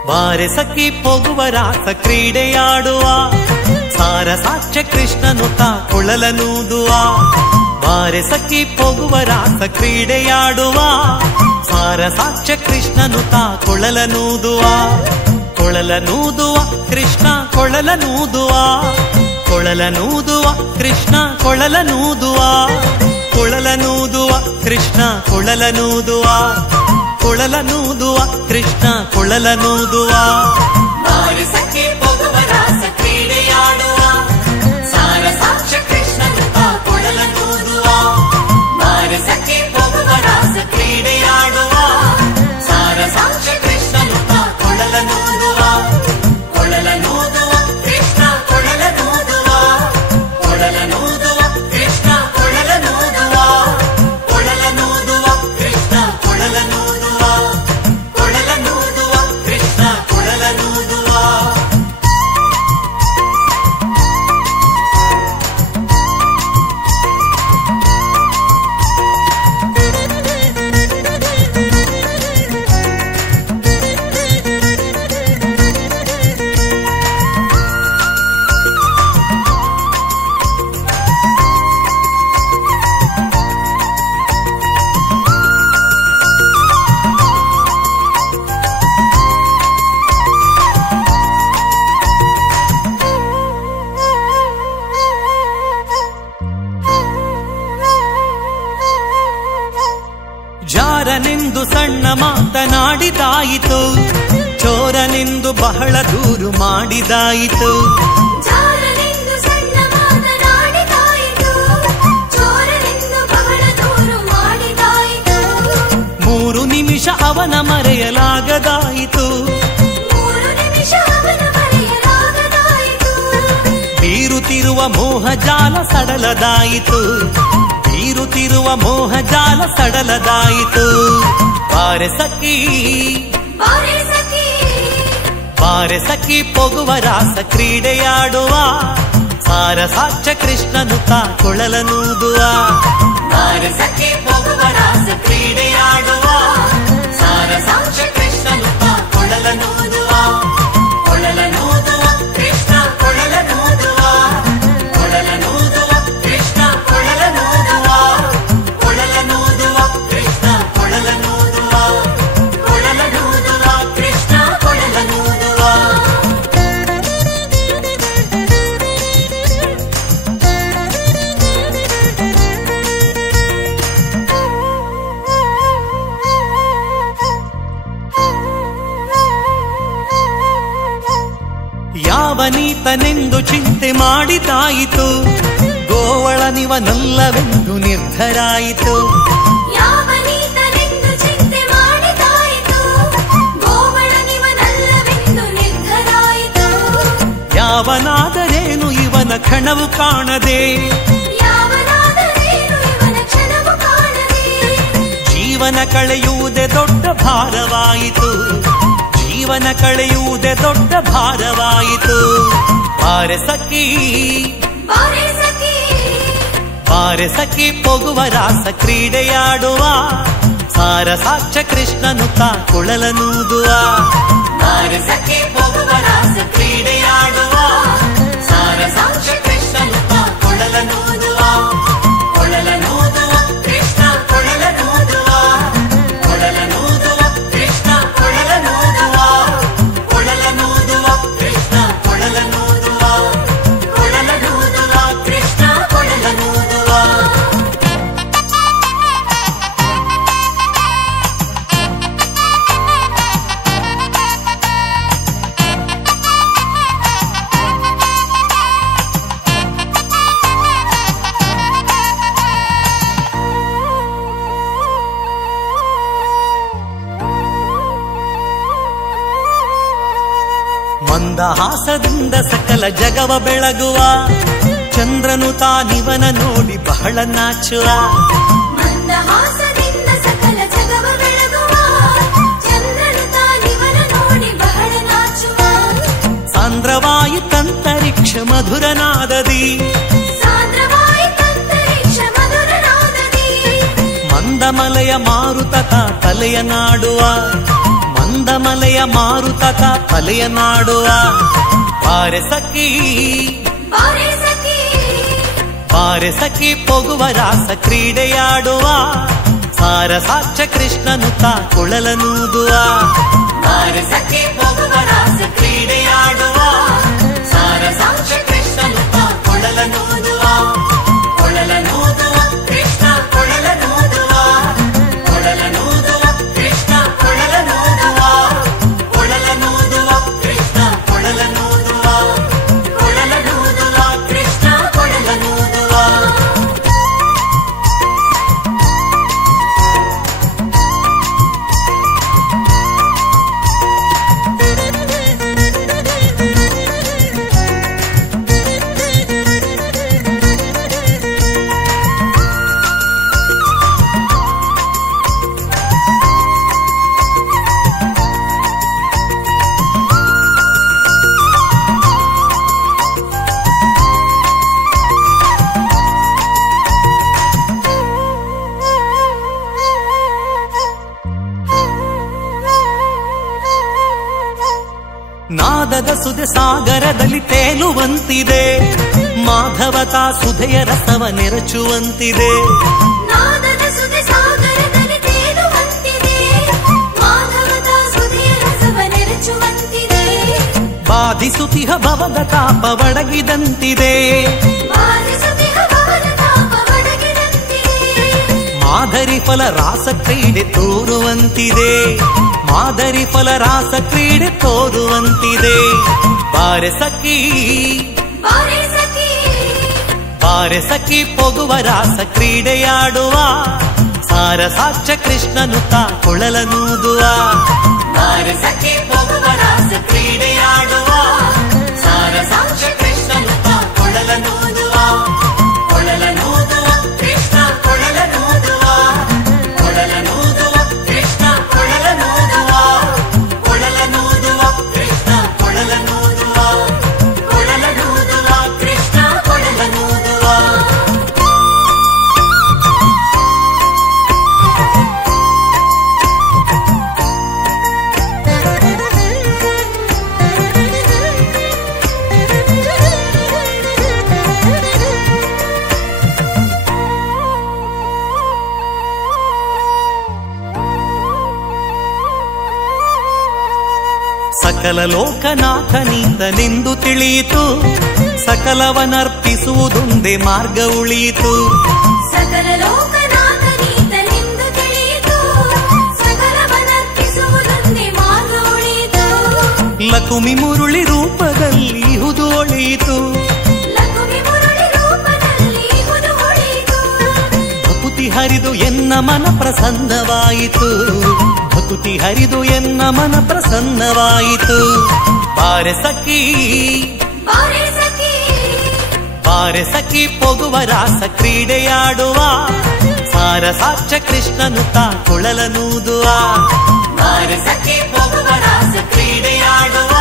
ಬಾರೆ ಸಖಿ ಪೋಗುವ ರಾಸ ಕ್ರೀಡೆಯಾಡುವ ಸಾರ ಸಾಕ್ಷ್ಯ ಕೃಷ್ಣನು ತಾ ಕೊಳಲನೂದುವ ಬಾರೆ ಸಖಿ ಪೋಗುವ ರಾಸ ಕ್ರೀಡೆಯಾಡುವ ಸಾರ ಸಾಕ್ಷ್ಯ ಕೃಷ್ಣನು ತಾ ಕೊಳಲನೂದುವ ಕೊಳಲನೂದುವ ಕೃಷ್ಣ ಕೊಳಲನೂದುವ ಕೊಳಲನೂದುವ ಕೃಷ್ಣ ಕೊಳಲನೂದುವ ಕೊಳಲನೂದುವ ಕೃಷ್ಣ ಕೊಳಲನೂದುವ ಕೊಳಲನೂದುವ ಕೃಷ್ಣ ಕೊಳಲನೂದುವ ಬಾರೆ ಸಖಿ ಪೋಗುವ ರಾಸ ಕ್ರೀಡೆಯಾಡುವ ಸಾರ ಸಾಕ್ಷ್ಯ ಕೃಷ್ಣನು ತಾ ಕೊಳಲನೂದುವ ಬಾರೆ ಸಖಿ ಪೋಗುವ ರಾಸ ಕ್ರೀಡೆಯಾಡುವ ಸಾರ ಸಾಕ್ಷ್ಯ ಕೃಷ್ಣನು ತಾ ಕೊಳಲನೂದುವ ಕೊಳಲನೂದುವ ಕೃಷ್ಣ ಕೊಳಲನೂದುವ ಕೊಳಲನೂದುವ ಕೃಷ್ಣ ಕೊಳಲನೂದುವ ಕೊಳಲನೂದುವ ಕೃಷ್ಣ ಕೊಳಲನೂದುವ ಕೊಳಲನೂದುವ ಕೃಷ್ಣ ಕೊಳಲನೂದುವ ಜಾರನೆಂದು ಸಣ್ಣ ಮಾತನಾಡಿದಾಯಿತು, ಚೋರನೆಂದು ಬಹಳ ದೂರು ಮಾಡಿದಾಯಿತು. ಜಾರನೆಂದು ಸಣ್ಣ ಮಾತನಾಡಿದಾಯಿತು, ಚೋರನೆಂದು ಬಹಳ ದೂರು ಮಾಡಿದಾಯಿತು. 3 ನಿಮಿಷ ಅವನ ಮರೆಯಲಾಗದಾಯಿತು, 3 ನಿಮಿಷ ಅವನ ಮರೆಯಲಾಗದಾಯಿತು. ಬೀರುತ್ತಿರುವ ಮೋಹಜಾಲ ಸಡಲದಾಯಿತು, ಬೀರುತ್ತಿರುವ ಮೋಹಜಾಲ ಸಡಲದಾಯಿತು. ಬಾರೆ ಸಖಿ ಬಾರೆ ಸಖಿ ಬಾರೆ ಸಖಿ ಪೊಗುವ ರಾಸ ಕ್ರೀಡೆಯಾಡುವ, ಸಾರ ಸಾಕ್ಷ್ಯ ಕೃಷ್ಣನು ತಾ ಕೊಳಲನೂದುವ. ಬಾರೆ ಸಖಿ ಪೊಗುವ ರಾಸ ಕ್ರೀಡೆಯಾಡುವ, ಸಾರ ಸಾಕ್ಷ್ಯ ಕೃಷ್ಣನು ತಾ ಕೊಳಲನೂದುವ. ಕೊಳಲನೂದುವ ಕೃಷ್ಣ ಕೊಳಲನೂದುವ, ಕೊಳಲನೂದುವ ಕೃಷ್ಣ ಕೊಳಲನೂದುವ, ಕೊಳಲನೂದುವ ಕೃಷ್ಣ ಕೊಳಲನೂದುವ, ಕೊಳಲನೂದುವ ಕೃಷ್ಣ ಕೊಳಲನೂದುವ. ಯಾವನೀತನೆಂದು ಚಿಂತೆ ಮಾಡಿದಾಯಿತು, ಗೋವಳನಿವನಲ್ಲವೆಂದು ನಿರ್ಧರಾಯಿತು. ಯಾವನೀತನೆಂದು ಚಿಂತೆ ಮಾಡಿದಾಯಿತು, ಗೋವಳನಿವನಲ್ಲವೆಂದು ನಿರ್ಧರಾಯಿತು. ಯಾವನಾದರೇನು ಇವನ ಕ್ಷಣವು ಕಾಣದೆ, ಯಾವನಾದರೇನು ಇವನ ಕ್ಷಣವು ಕಾಣದೆ. ಜೀವನ ಕಳೆಯುವುದೇ ದೊಡ್ಡ ಭಾರವಾಯಿತು, ಜೀವನ ಕಳೆಯುವುದೇ ದೊಡ್ಡ ಭಾರವಾಯಿತು. ಬಾರೆ ಸಖಿ ಬಾರೆ ಸಖಿ ಬಾರೆ ಸಖಿ ಪೊಗುವ ರಾಸ ಕ್ರೀಡೆಯಾಡುವ, ಸಾರ ಸಾಕ್ಷ್ಯ ಕೃಷ್ಣನು ತಾ ಕೊಳಲನೂದುವ. ಬಾರೆ ಸಖಿ ಪೊಗುವ ರಾಸ ಕ್ರೀಡೆಯಾಡುವ, ಸಾರ ಸಾಕ್ಷ್ಯ ಕೃಷ್ಣನು ತಾ ಕೊಳಲನೂದುವ. ಕೊಳಲನೂದುವ ಕೃಷ್ಣ ಕೊಳಲನೂದುವ, ಕೊಳಲನೂದುವ ಕೃಷ್ಣ ಕೊಳಲನೂದುವ, ಕೊಳಲನೂದುವ ಕೃಷ್ಣ ಕೊಳಲನೂದುವ, ಕೊಳಲನೂದುವ ಕೃಷ್ಣ ಕೊಳಲನೂದುವ. ಮಂದಹಾಸದಿಂದ ಸಕಲ ಜಗವ ಬೆಳಗುವ, ಚಂದ್ರನು ತಾನಿವನ ನೋಡಿ ಬಹಳ ನಾಚುವ. ಮಂದಹಾಸದಿಂದ ಸಕಲ ಜಗವ ಬೆಳಗುವ, ಚಂದ್ರನು ತಾನಿವನ ನೋಡಿ ಬಹಳ ನಾಚುವ. ಸಾಂದ್ರವಾಯಿತಂತರಿಕ್ಷ ಮಧುರನಾದದಿ, ಸಾಂದ್ರವಾಯಿತಂತರಿಕ್ಷ ಮಧುರನಾದದಿ. ಮಂದಮಲೆಯ ಮಾರುತ ತಲೆಯ ನಾಡುವ, ಮಂದಮಲೆಯ ಮಾರುತ ತಲೆಯ ನಾಡುವ. ಬಾರೆ ಸಖಿ ಬಾರೆ ಸಖಿ ಬಾರೆ ಸಖಿ ಪೊಗುವ ರಾಸ ಕ್ರೀಡೆಯಾಡುವ, ಸಾರ ಸಾಕ್ಷ್ಯ ಕೃಷ್ಣನು ತಾ ಕೊಳಲನೂದುವ. ಬಾರೆ ಸಖಿ ಪೊಗುವ ರಾಸ ಕ್ರೀಡೆಯಾಡುವ, ಸಾರ ಸಾಕ್ಷ್ಯ ಕೃಷ್ಣನು ತಾ ಕೊಳಲನೂದುವ. ಕೊಳಲನೂದುವ ಕೃಷ್ಣ ಕೊಳಲನೂದುವ, ಕೊಳಲನೂದುವ ಕೃಷ್ಣ ಕೊಳಲನೂದುವ, ಕೊಳಲನೂದುವ ಕೃಷ್ಣ ಕೊಳಲನೂದುವ, ಕೊಳಲನೂದುವ ಕೃಷ್ಣ ಕೊಳಲನೂದುವ. ನಾದದ ಸುದೆ ಸಾಗರದಲ್ಲಿ ತೇಲುವಂತಿದೆ, ಮಾಧವತಾ ಸುಧೆಯ ರಸವ ನೆರಚುವಂತಿದೆ. ನಾದದ ಸುದೆ ಸಾಗರದಲ್ಲಿ ತೇಲುವಂತಿದೆ, ಮಾಧವತಾ ಸುಧೆಯ ರಸವ ನೆರಚುವಂತಿದೆ. ಬಾಧಿಸುತಿಹ ಭವದ ತಾಪ ಒಡಗಿದಂತಿದೆ, ಬಾಧಿಸುತಿಹ ಭವದ ತಾಪ ಒಡಗಿದಂತಿದೆ. ಮಾದರಿ ಫಲ ರಾಸ ಕ್ರೀಡೆ ತೋರುವಂತಿದೆ, ಮಾದರಿ ಫಲ ರಾಸ ಕ್ರೀಡೆ ತೋರುವಂತಿದೆ. ಬಾರೆ ಸಖಿ ಬಾರೆ ಸಖಿ ಬಾರೆ ಸಖಿ ಪೊಗುವ ರಾಸ ಕ್ರೀಡೆಯಾಡುವ, ಸಾರ ಸಾಕ್ಷ ಕೃಷ್ಣನು ತಾ ಕೊಳಲನೂದುವ. ಬಾರೆ ಸಖಿ ಪೊಗುವ ರಾಸ ಕ್ರೀಡೆಯಾಡುವ, ಸಾರ ಸಾಕ್ಷ ಕೃಷ್ಣನು ತಾ ಕೊಳಲನೂದುವ. ಕೊಳಲನೂದುವ ಕೃಷ್ಣ ಕೊಳಲನೂದುವ, ಕೊಳಲನೂದುವ ಕೃಷ್ಣ ಕೊಳಲನೂದುವ, ಕೊಳಲನೂದುವ ಕೃಷ್ಣ ಕೊಳಲನೂದುವ, ಕೊಳಲನೂದುವ ಕೃಷ್ಣ ಕೊಳಲನೂದುವ. ಸಕಲ ಲೋಕನಾಥನಿಂದನೆಂದು ತಿಳಿಯಿತು, ಸಕಲವನರ್ಪಿಸುವುದೊಂದೇ ಮಾರ್ಗ ಉಳಿಯಿತು. ಸಕಲ ಲೋಕನಾಥನಿಂದನೆಂದು ತಿಳಿಯಿತು, ಸಕಲವನರ್ಪಿಸುವುದೊಂದೇ ಮಾರ್ಗ ಉಳಿಯಿತು. ಲಕುಮಿ ಮುರುಳಿ ರೂಪದಲ್ಲಿ ಹುದು ಒಳಿಯಿತು, ಲಕುಮಿ ಮುರುಳಿ ರೂಪದಲ್ಲಿ ಹುದು ಒಳಿಯಿತು. ಭಕುತಿ ಹರಿದು ಎನ್ನ ಮನ ಪ್ರಸನ್ನವಾಯಿತು, ಭಕುತಿ ಹರಿದು ಎನ್ನ ಮನ ಪ್ರಸನ್ನವಾಯಿತು. ಬಾರೆ ಸಖಿ ಬಾರೆ ಸಖಿ ಬಾರೆ ಸಖಿ ಪೊಗುವ ರಾಸ ಕ್ರೀಡೆಯಾಡುವ, ಸಾರ ಸಾಕ್ಷ ಕೃಷ್ಣನು ತಾ ಕೊಳಲನೂದುವ. ಬಾರೆ ಸಖಿ ಪೊಗುವ ರಾಸ ಕ್ರೀಡೆಯಾಡುವ,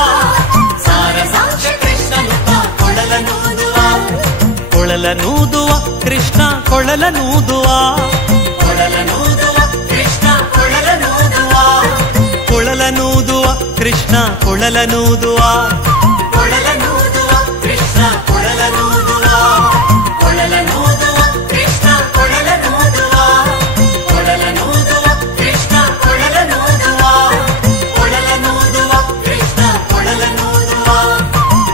ಸಾರ ಸಾಕ್ಷ ಕೃಷ್ಣನು ತಾ ಕೊಳಲನೂದುವ. ಕೊಳಲನೂದುವ ಕೃಷ್ಣ ಕೊಳಲನೂದುವ, ಕೊಳಲನೂದುವ ಕೃಷ್ಣ ಕೊಳಲನೂದುವ, ಕೊಳಲನೂದುವ ಕೃಷ್ಣ ಕೊಳಲನೂದುವ, ಕೊಳಲನೂದುವ ಕೃಷ್ಣ ಕೊಳಲನೂದುವ, ಕೊಳಲನೂದುವ ಕೃಷ್ಣ ಕೊಳಲನೂದುವ, ಕೊಳಲನೂದುವ ಕೃಷ್ಣ ಕೊಳಲನೂದುವ, ಕೊಳಲನೂದುವ ಕೃಷ್ಣ ಕೊಳಲನೂದುವ,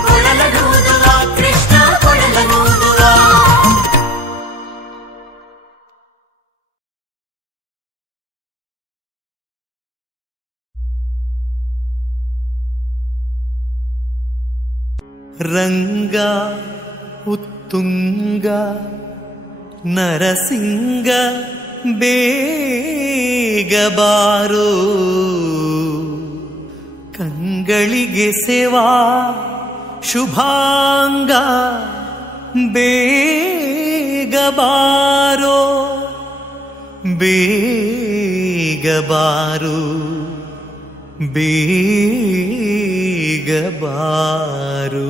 ಕೊಳಲನೂದುವ ಕೃಷ್ಣ ಕೊಳಲನೂದುವ. ರಂಗ ಉತ್ತುಂಗ ನರಸಿಂಗ ಬೇಗ ಬಾರೋ, ಕಂಗಳಿಗೆ ಸೇವಾ ಶುಭಾಂಗ ಬೇಗ ಬಾರೋ, ಬೇಗ ಬಾರೋ, ಬೇಗ ಬಾರೋ.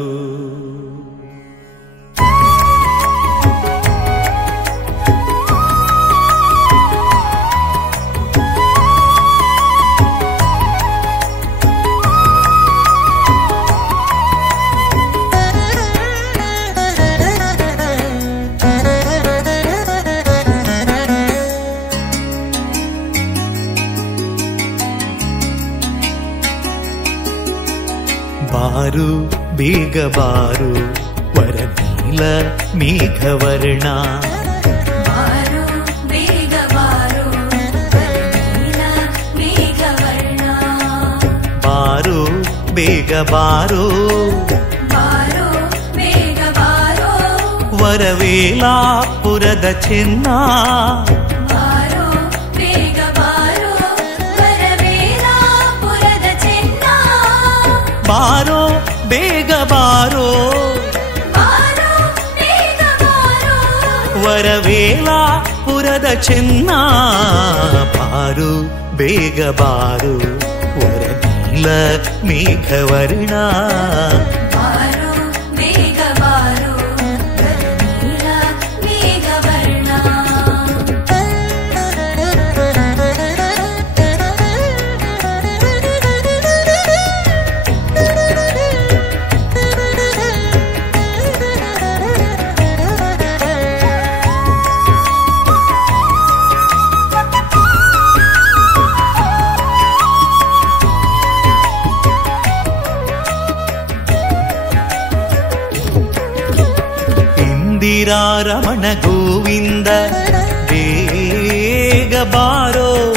ಬಾರು ಬೇಗ ಬಾರು ವರನೀಲ ಮೇಘವರ್ಣ, ಬಾರೋ ಬೇಗ ಬಾರೋ ವರನೀಲ ಮೇಘವರ್ಣ. ಬಾರು ಬೇಗ ಬಾರೋ, ಬಾರೋ ಬೇಗ ಬಾರೋ ವರವೇಲಾಪುರದ ಚೆನ್ನ, ಬಾರೋ ಬೇಗ ಬಾರೋ ವರವೇಲಾಪುರದ ಚೆನ್ನ. ಬಾರೋ ಬೇಗ ಬಾರೋ, ಬಾರೋ ಬೇಗ ಬಾರೋ ವರವೇಲಾಪುರದ ಚೆನ್ನ. ಬಾರು ಬೇಗ ಬಾರು ವರನೀಲ ಮೇಘವರ್ಣ, ಬಾರೋ ಬೇಗ ಬಾರೋ ವರನೀಲ ಮೇಘವರ್ಣ. ರಮಣ ಗೋವಿಂದ ಬೇಗ ಬೇಗ ಬಾರೋ.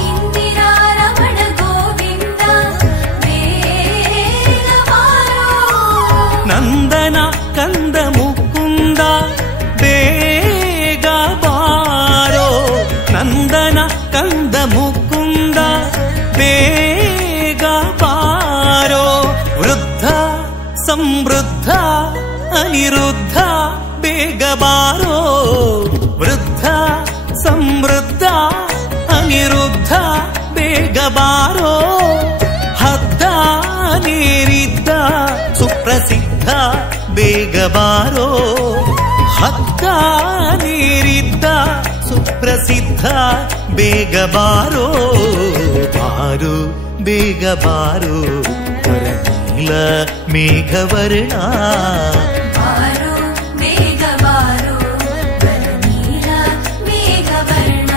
ಇಂದಿರಾ ರಮಣ ಗೋವಿಂದ ಬೇಗ ಬಾರೋ. ನಂದನ ಕಂದ ಮುಕುಂದ ಬೇಗ ಬಾರೋ. ನಂದನ ಕಂದ ಮುಕುಂದ ಬೇಗ ಬಾರೋ. ವೃದ್ಧ ಸಮೃದ್ಧ ಅನಿರುದ್ಧ ಬೇಗ ಬಾರೋ. ವೃದ್ಧ ಸಮೃದ್ಧ ಅನಿರುದ್ಧ ಬೇಗ ಬಾರೋ. ಹದ್ದ ನೀರಿದ್ದ ಸುಪ್ರಸಿದ್ಧ ಬೇಗ ಬಾರೋ. ಹದ್ದ ನೀರಿದ್ದ ಸುಪ್ರಸಿದ್ಧ ಬೇಗ ಬಾರೋ. ಬಾರು ಬೇಗ ಬಾರೋ ವರನೀಲ ಮೇಘವರ್ಣ. ಬಾರೋ ಬೇಗ ಬಾರೋ ವರನೀಲ ಮೇಘವರ್ಣ.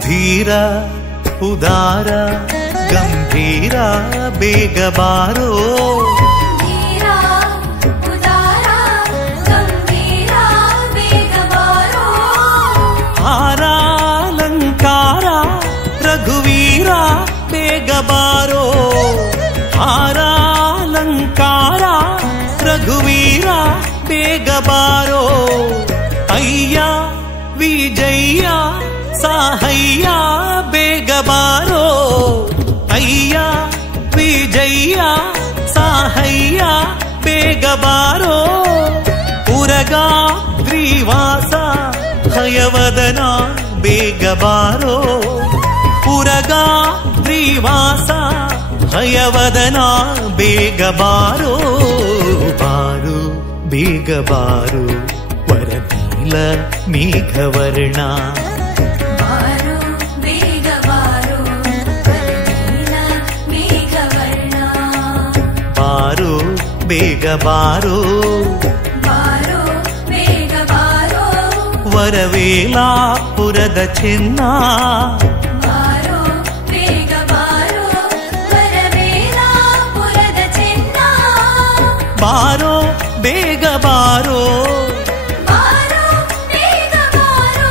ಧೀರ ಉದಾರ ಗಂಭೀರ ಬೇಗ ಬಾರೋ. ಧೀರ ಉದಾರ ಗಂಭೀರ ಬೇಗ ಬಾರೋ. ಹಾರಾಲಂಕಾರ ರಘುವೀರ ಬೇಗ ಬಾರೋ. ಹಾರಾಲಂಕಾರ ರಘುವೀರ ಬೇಗ ಬಾರೋ. ಅಯ್ಯ ವಿಜಯ್ಯ ಸಾಹಯ್ಯ ಬೇಗ ಬಾರೋ. ಅಯ್ಯ ವಿಜಯ್ಯ ಸಾಹಯ್ಯ ಬೇಗ ಬಾರೋ. ಉರಗಾದ್ರಿವಾಸ ಹಯವದನ ಬೇಗ ಬಾರೋ. ಉರಗಾದ್ರಿವಾಸ ಹಯವದನ ಬೇಗ ಬಾರೋ. ಬಾರು ಬೇಗ ಬಾರೋ ವರನೀಲ ಮೇಘವರ್ಣ. ಬಾರೋ ಬೇಗ ಬಾರೋ ವರನೀಲ ಮೇಘವರ್ಣ. ಬಾರೋ ಬೇಗ ಬಾರೋ. ಬಾರೋ ಬೇಗ ಬಾರೋ ವರವೇಲಾಪುರದ ಚೆನ್ನ. ಬಾರೋ ಬೇಗ ಬಾರೋ ವರವೇಲಾಪುರದ ಚೆನ್ನ. ಬಾರೋ ಬೇಗ ಬಾರೋ. ಬಾರೋ ಬೇಗ ಬಾರೋ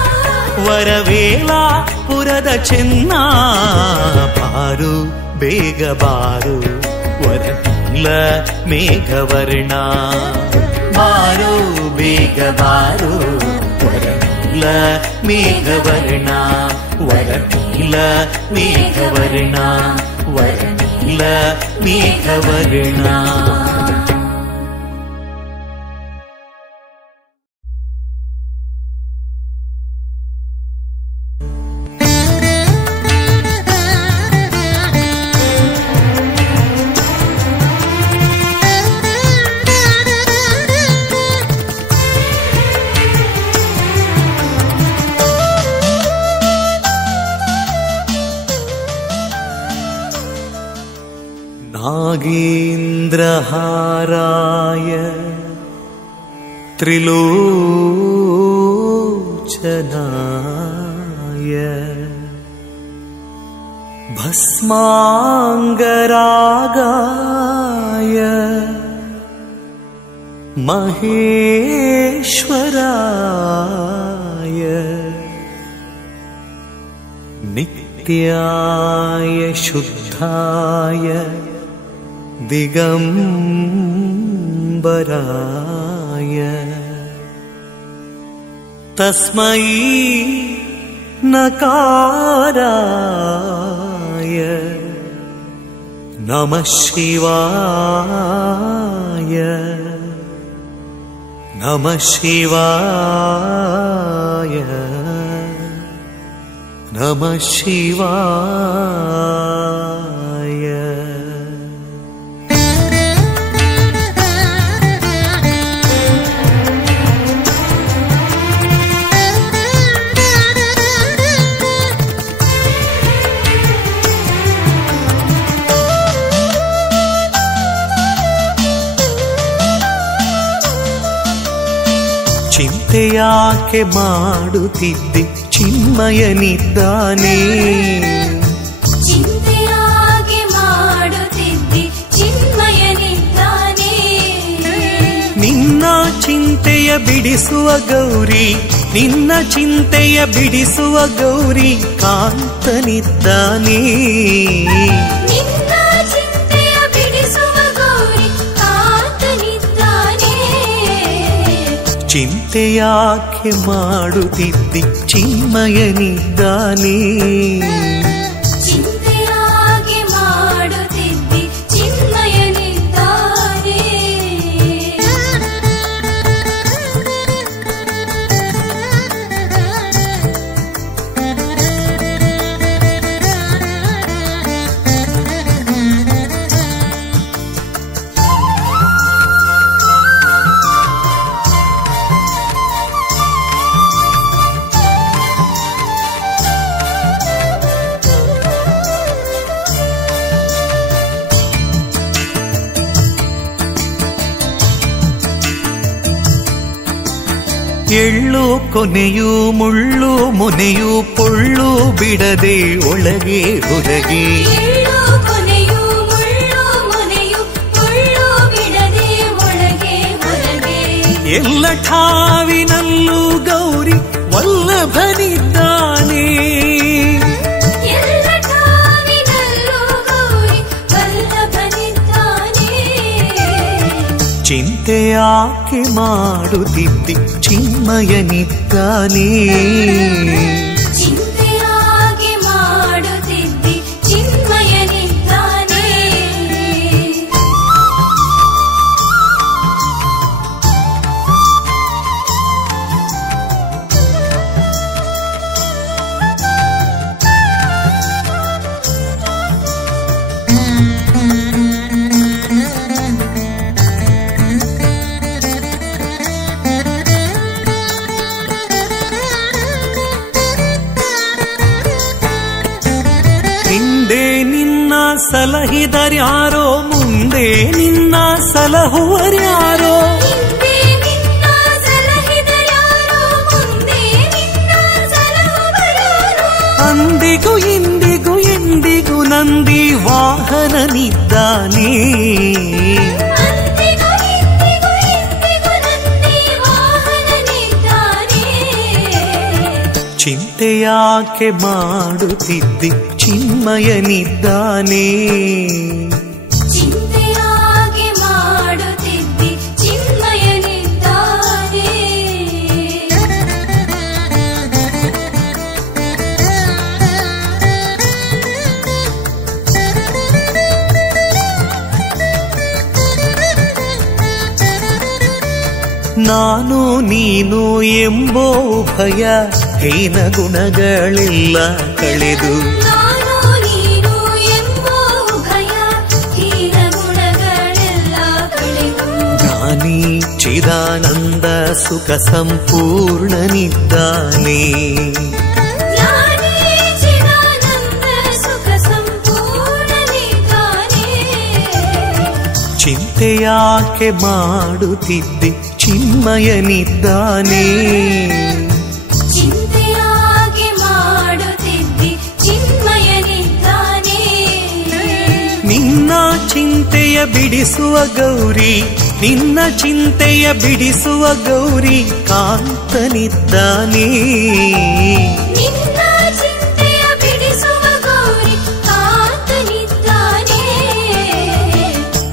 ವರವೇಲಾಪುರದ ಚೆನ್ನ. ಬಾರೋ ಬೇಗ ಬಾರೋ ವರನೀಲ ಮೇಘವರ್ಣ. ಬಾರೋ ಬೇಗ ಬಾರೋ ವರನೀಲ ಮೇಘವರ್ಣ. ವರನೀಲ ಮೇಘವರ್ಣ. ವರನೀಲ ಮೇಘವರ್ಣ. नागेन्द्रहाराय त्रिलोचनाय भस्माङ्गरागाय महेश्वराय नित्याय शुद्धाय दिगम्बराय तस्मै नकाराय नमः शिवाय. नमः शिवाय. नमः शिवाय. ಚಿಂತೆಯಾಕೆ ಮಾಡುತ್ತಿದ್ದೆ ಚಿನ್ಮಯನಿದ್ದಾನೆ. ಚಿಂತೆಯಾಗೆ ಮಾಡುತ್ತಿದ್ದೆ ಚಿನ್ಮಯನಿದ್ದಾನೆ. ನಿನ್ನ ಚಿಂತೆಯ ಬಿಡಿಸುವ ಗೌರಿ, ನಿನ್ನ ಚಿಂತೆಯ ಬಿಡಿಸುವ ಗೌರಿ ಕಾಂತನಿದ್ದಾನೆ. ನಿನ್ನ ಚಿಂತೆಯ ಬಿಡಿಸುವ ಗೌರಿ ಕಾಂತನಿದ್ದಾನೆ. ಚಿಂತೆಯಾಕೆ ಮಾಡುತ್ತಿದ್ದೆ ಚಿನ್ಮಯನಿದ್ದಾನೆ. ಚಿಂತೆಯಾಗೆ ಮಾಡುತ್ತಿದ್ದೆ ಚಿನ್ಮಯನಿದ್ದಾನೆ. ಎಳ್ಳು ಕೊನೆಯು ಮುಳ್ಳು ಮೊನೆಯು ಪೊಳ್ಳು ಬಿಡದೆ ಒಳಗೆ ಹೊರಗೆ. ಎಳ್ಳು ಕೊನೆಯು ಮುಳ್ಳು ಮೊನೆಯು ಪೊಳ್ಳು ಬಿಡದೆ ಒಳಗೆ ಹೊರಗೆ. ಎಲ್ಲ ಠಾವಿನಲ್ಲೂ ಗೌರಿ ವಲ್ಲಭನಿದ್ದಾನೆ. ಎಲ್ಲ ಠಾವಿನಲ್ಲೂ ಗೌರಿ ವಲ್ಲಭನಿದ್ದಾನೆ. ಚಿಂತೆಯಾಕೆ ಮಾಡುತ್ತಿದ್ದೆ ಚಿನ್ಮಯನಿದ್ದಾನೆ. ಚಿಂತೆಯಾಗೆ ಮಾಡುತ್ತಿದ್ದೆ ಚಿನ್ಮಯನಿದ್ದಾನೆ. ಹಿಂದೆ ನಿನ್ನ ಸಲಹಿದರ್ಯಾರೋ, ಮುಂದೆ ನಿನ್ನ ಸಲಹುವರ್ಯಾರೋ. ಹಿಂದೆ ನಿನ್ನ ಸಲಹಿದರ್ಯಾರೋ, ಮುಂದೆ ನಿನ್ನ ಸಲಹುವರ್ಯಾರೋ. ಅಂದಿಗೂ ಇಂದಿಗೂ ಎಂದಿಗೂ ನಂದಿ ವಾಹನನಿದ್ದಾನೆ. ಅಂದಿಗೂ ಇಂದಿಗೂ ಎಂದಿಗೂ ನಂದಿ ವಾಹನನಿದ್ದಾನೆ. ಚಿಂತೆಯಾಕೆ ಮಾಡುತ್ತಿದ್ದೆ ಚಿನ್ಮಯನಿದ್ದಾನೆ. ಚಿಂತೆಯಾಗೆ ಮಾಡುತ್ತಿದ್ದೆ ಚಿನ್ಮಯನಿದ್ದಾನೆ. ನಾನು ನೀನು ಎಂಬೋ ಭಯ ಹೀನ ಗುಣಗಳೆಲ್ಲ ಕಳೆದು. ನಾನು ನೀನು ಎಂಬೋ ಭಯ ಹೀನ ಗುಣಗಳೆಲ್ಲ ಕಳೆದು. ಜ್ಞಾನಿ ಚಿದಾನಂದ ಸುಖ ಸಂಪೂರ್ಣನಿದ್ದಾನೆ. ಜ್ಞಾನಿ ಚಿದಾನಂದ ಸುಖ ಸಂಪೂರ್ಣನಿದ್ದಾನೆ. ಚಿಂತೆಯಾಕೆ ಮಾಡುತ್ತಿದ್ದೆ ಚಿನ್ಮಯನಿದ್ದಾನೆ. ಚಿಂತೆಯಾಗೆ ಮಾಡುತ್ತಿದ್ದೆ ಚಿನ್ಮಯನಿದ್ದಾನೆ. ನಿನ್ನ ಚಿಂತೆಯ ಬಿಡಿಸುವ ಗೌರಿ, ನಿನ್ನ ಚಿಂತೆಯ ಬಿಡಿಸುವ ಗೌರಿ ಕಾಂತನಿದ್ದಾನೆ. ನಿನ್ನ ಚಿಂತೆಯ ಬಿಡಿಸುವ ಗೌರಿ ಕಾಂತನಿದ್ದಾನೆ.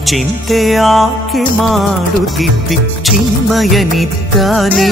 ಚಿಂತೆಯಾಕೆ ಮಾಡುತ್ತಿದ್ದೆ ಚಿನ್ಮಯನಿದ್ದಾನೆ.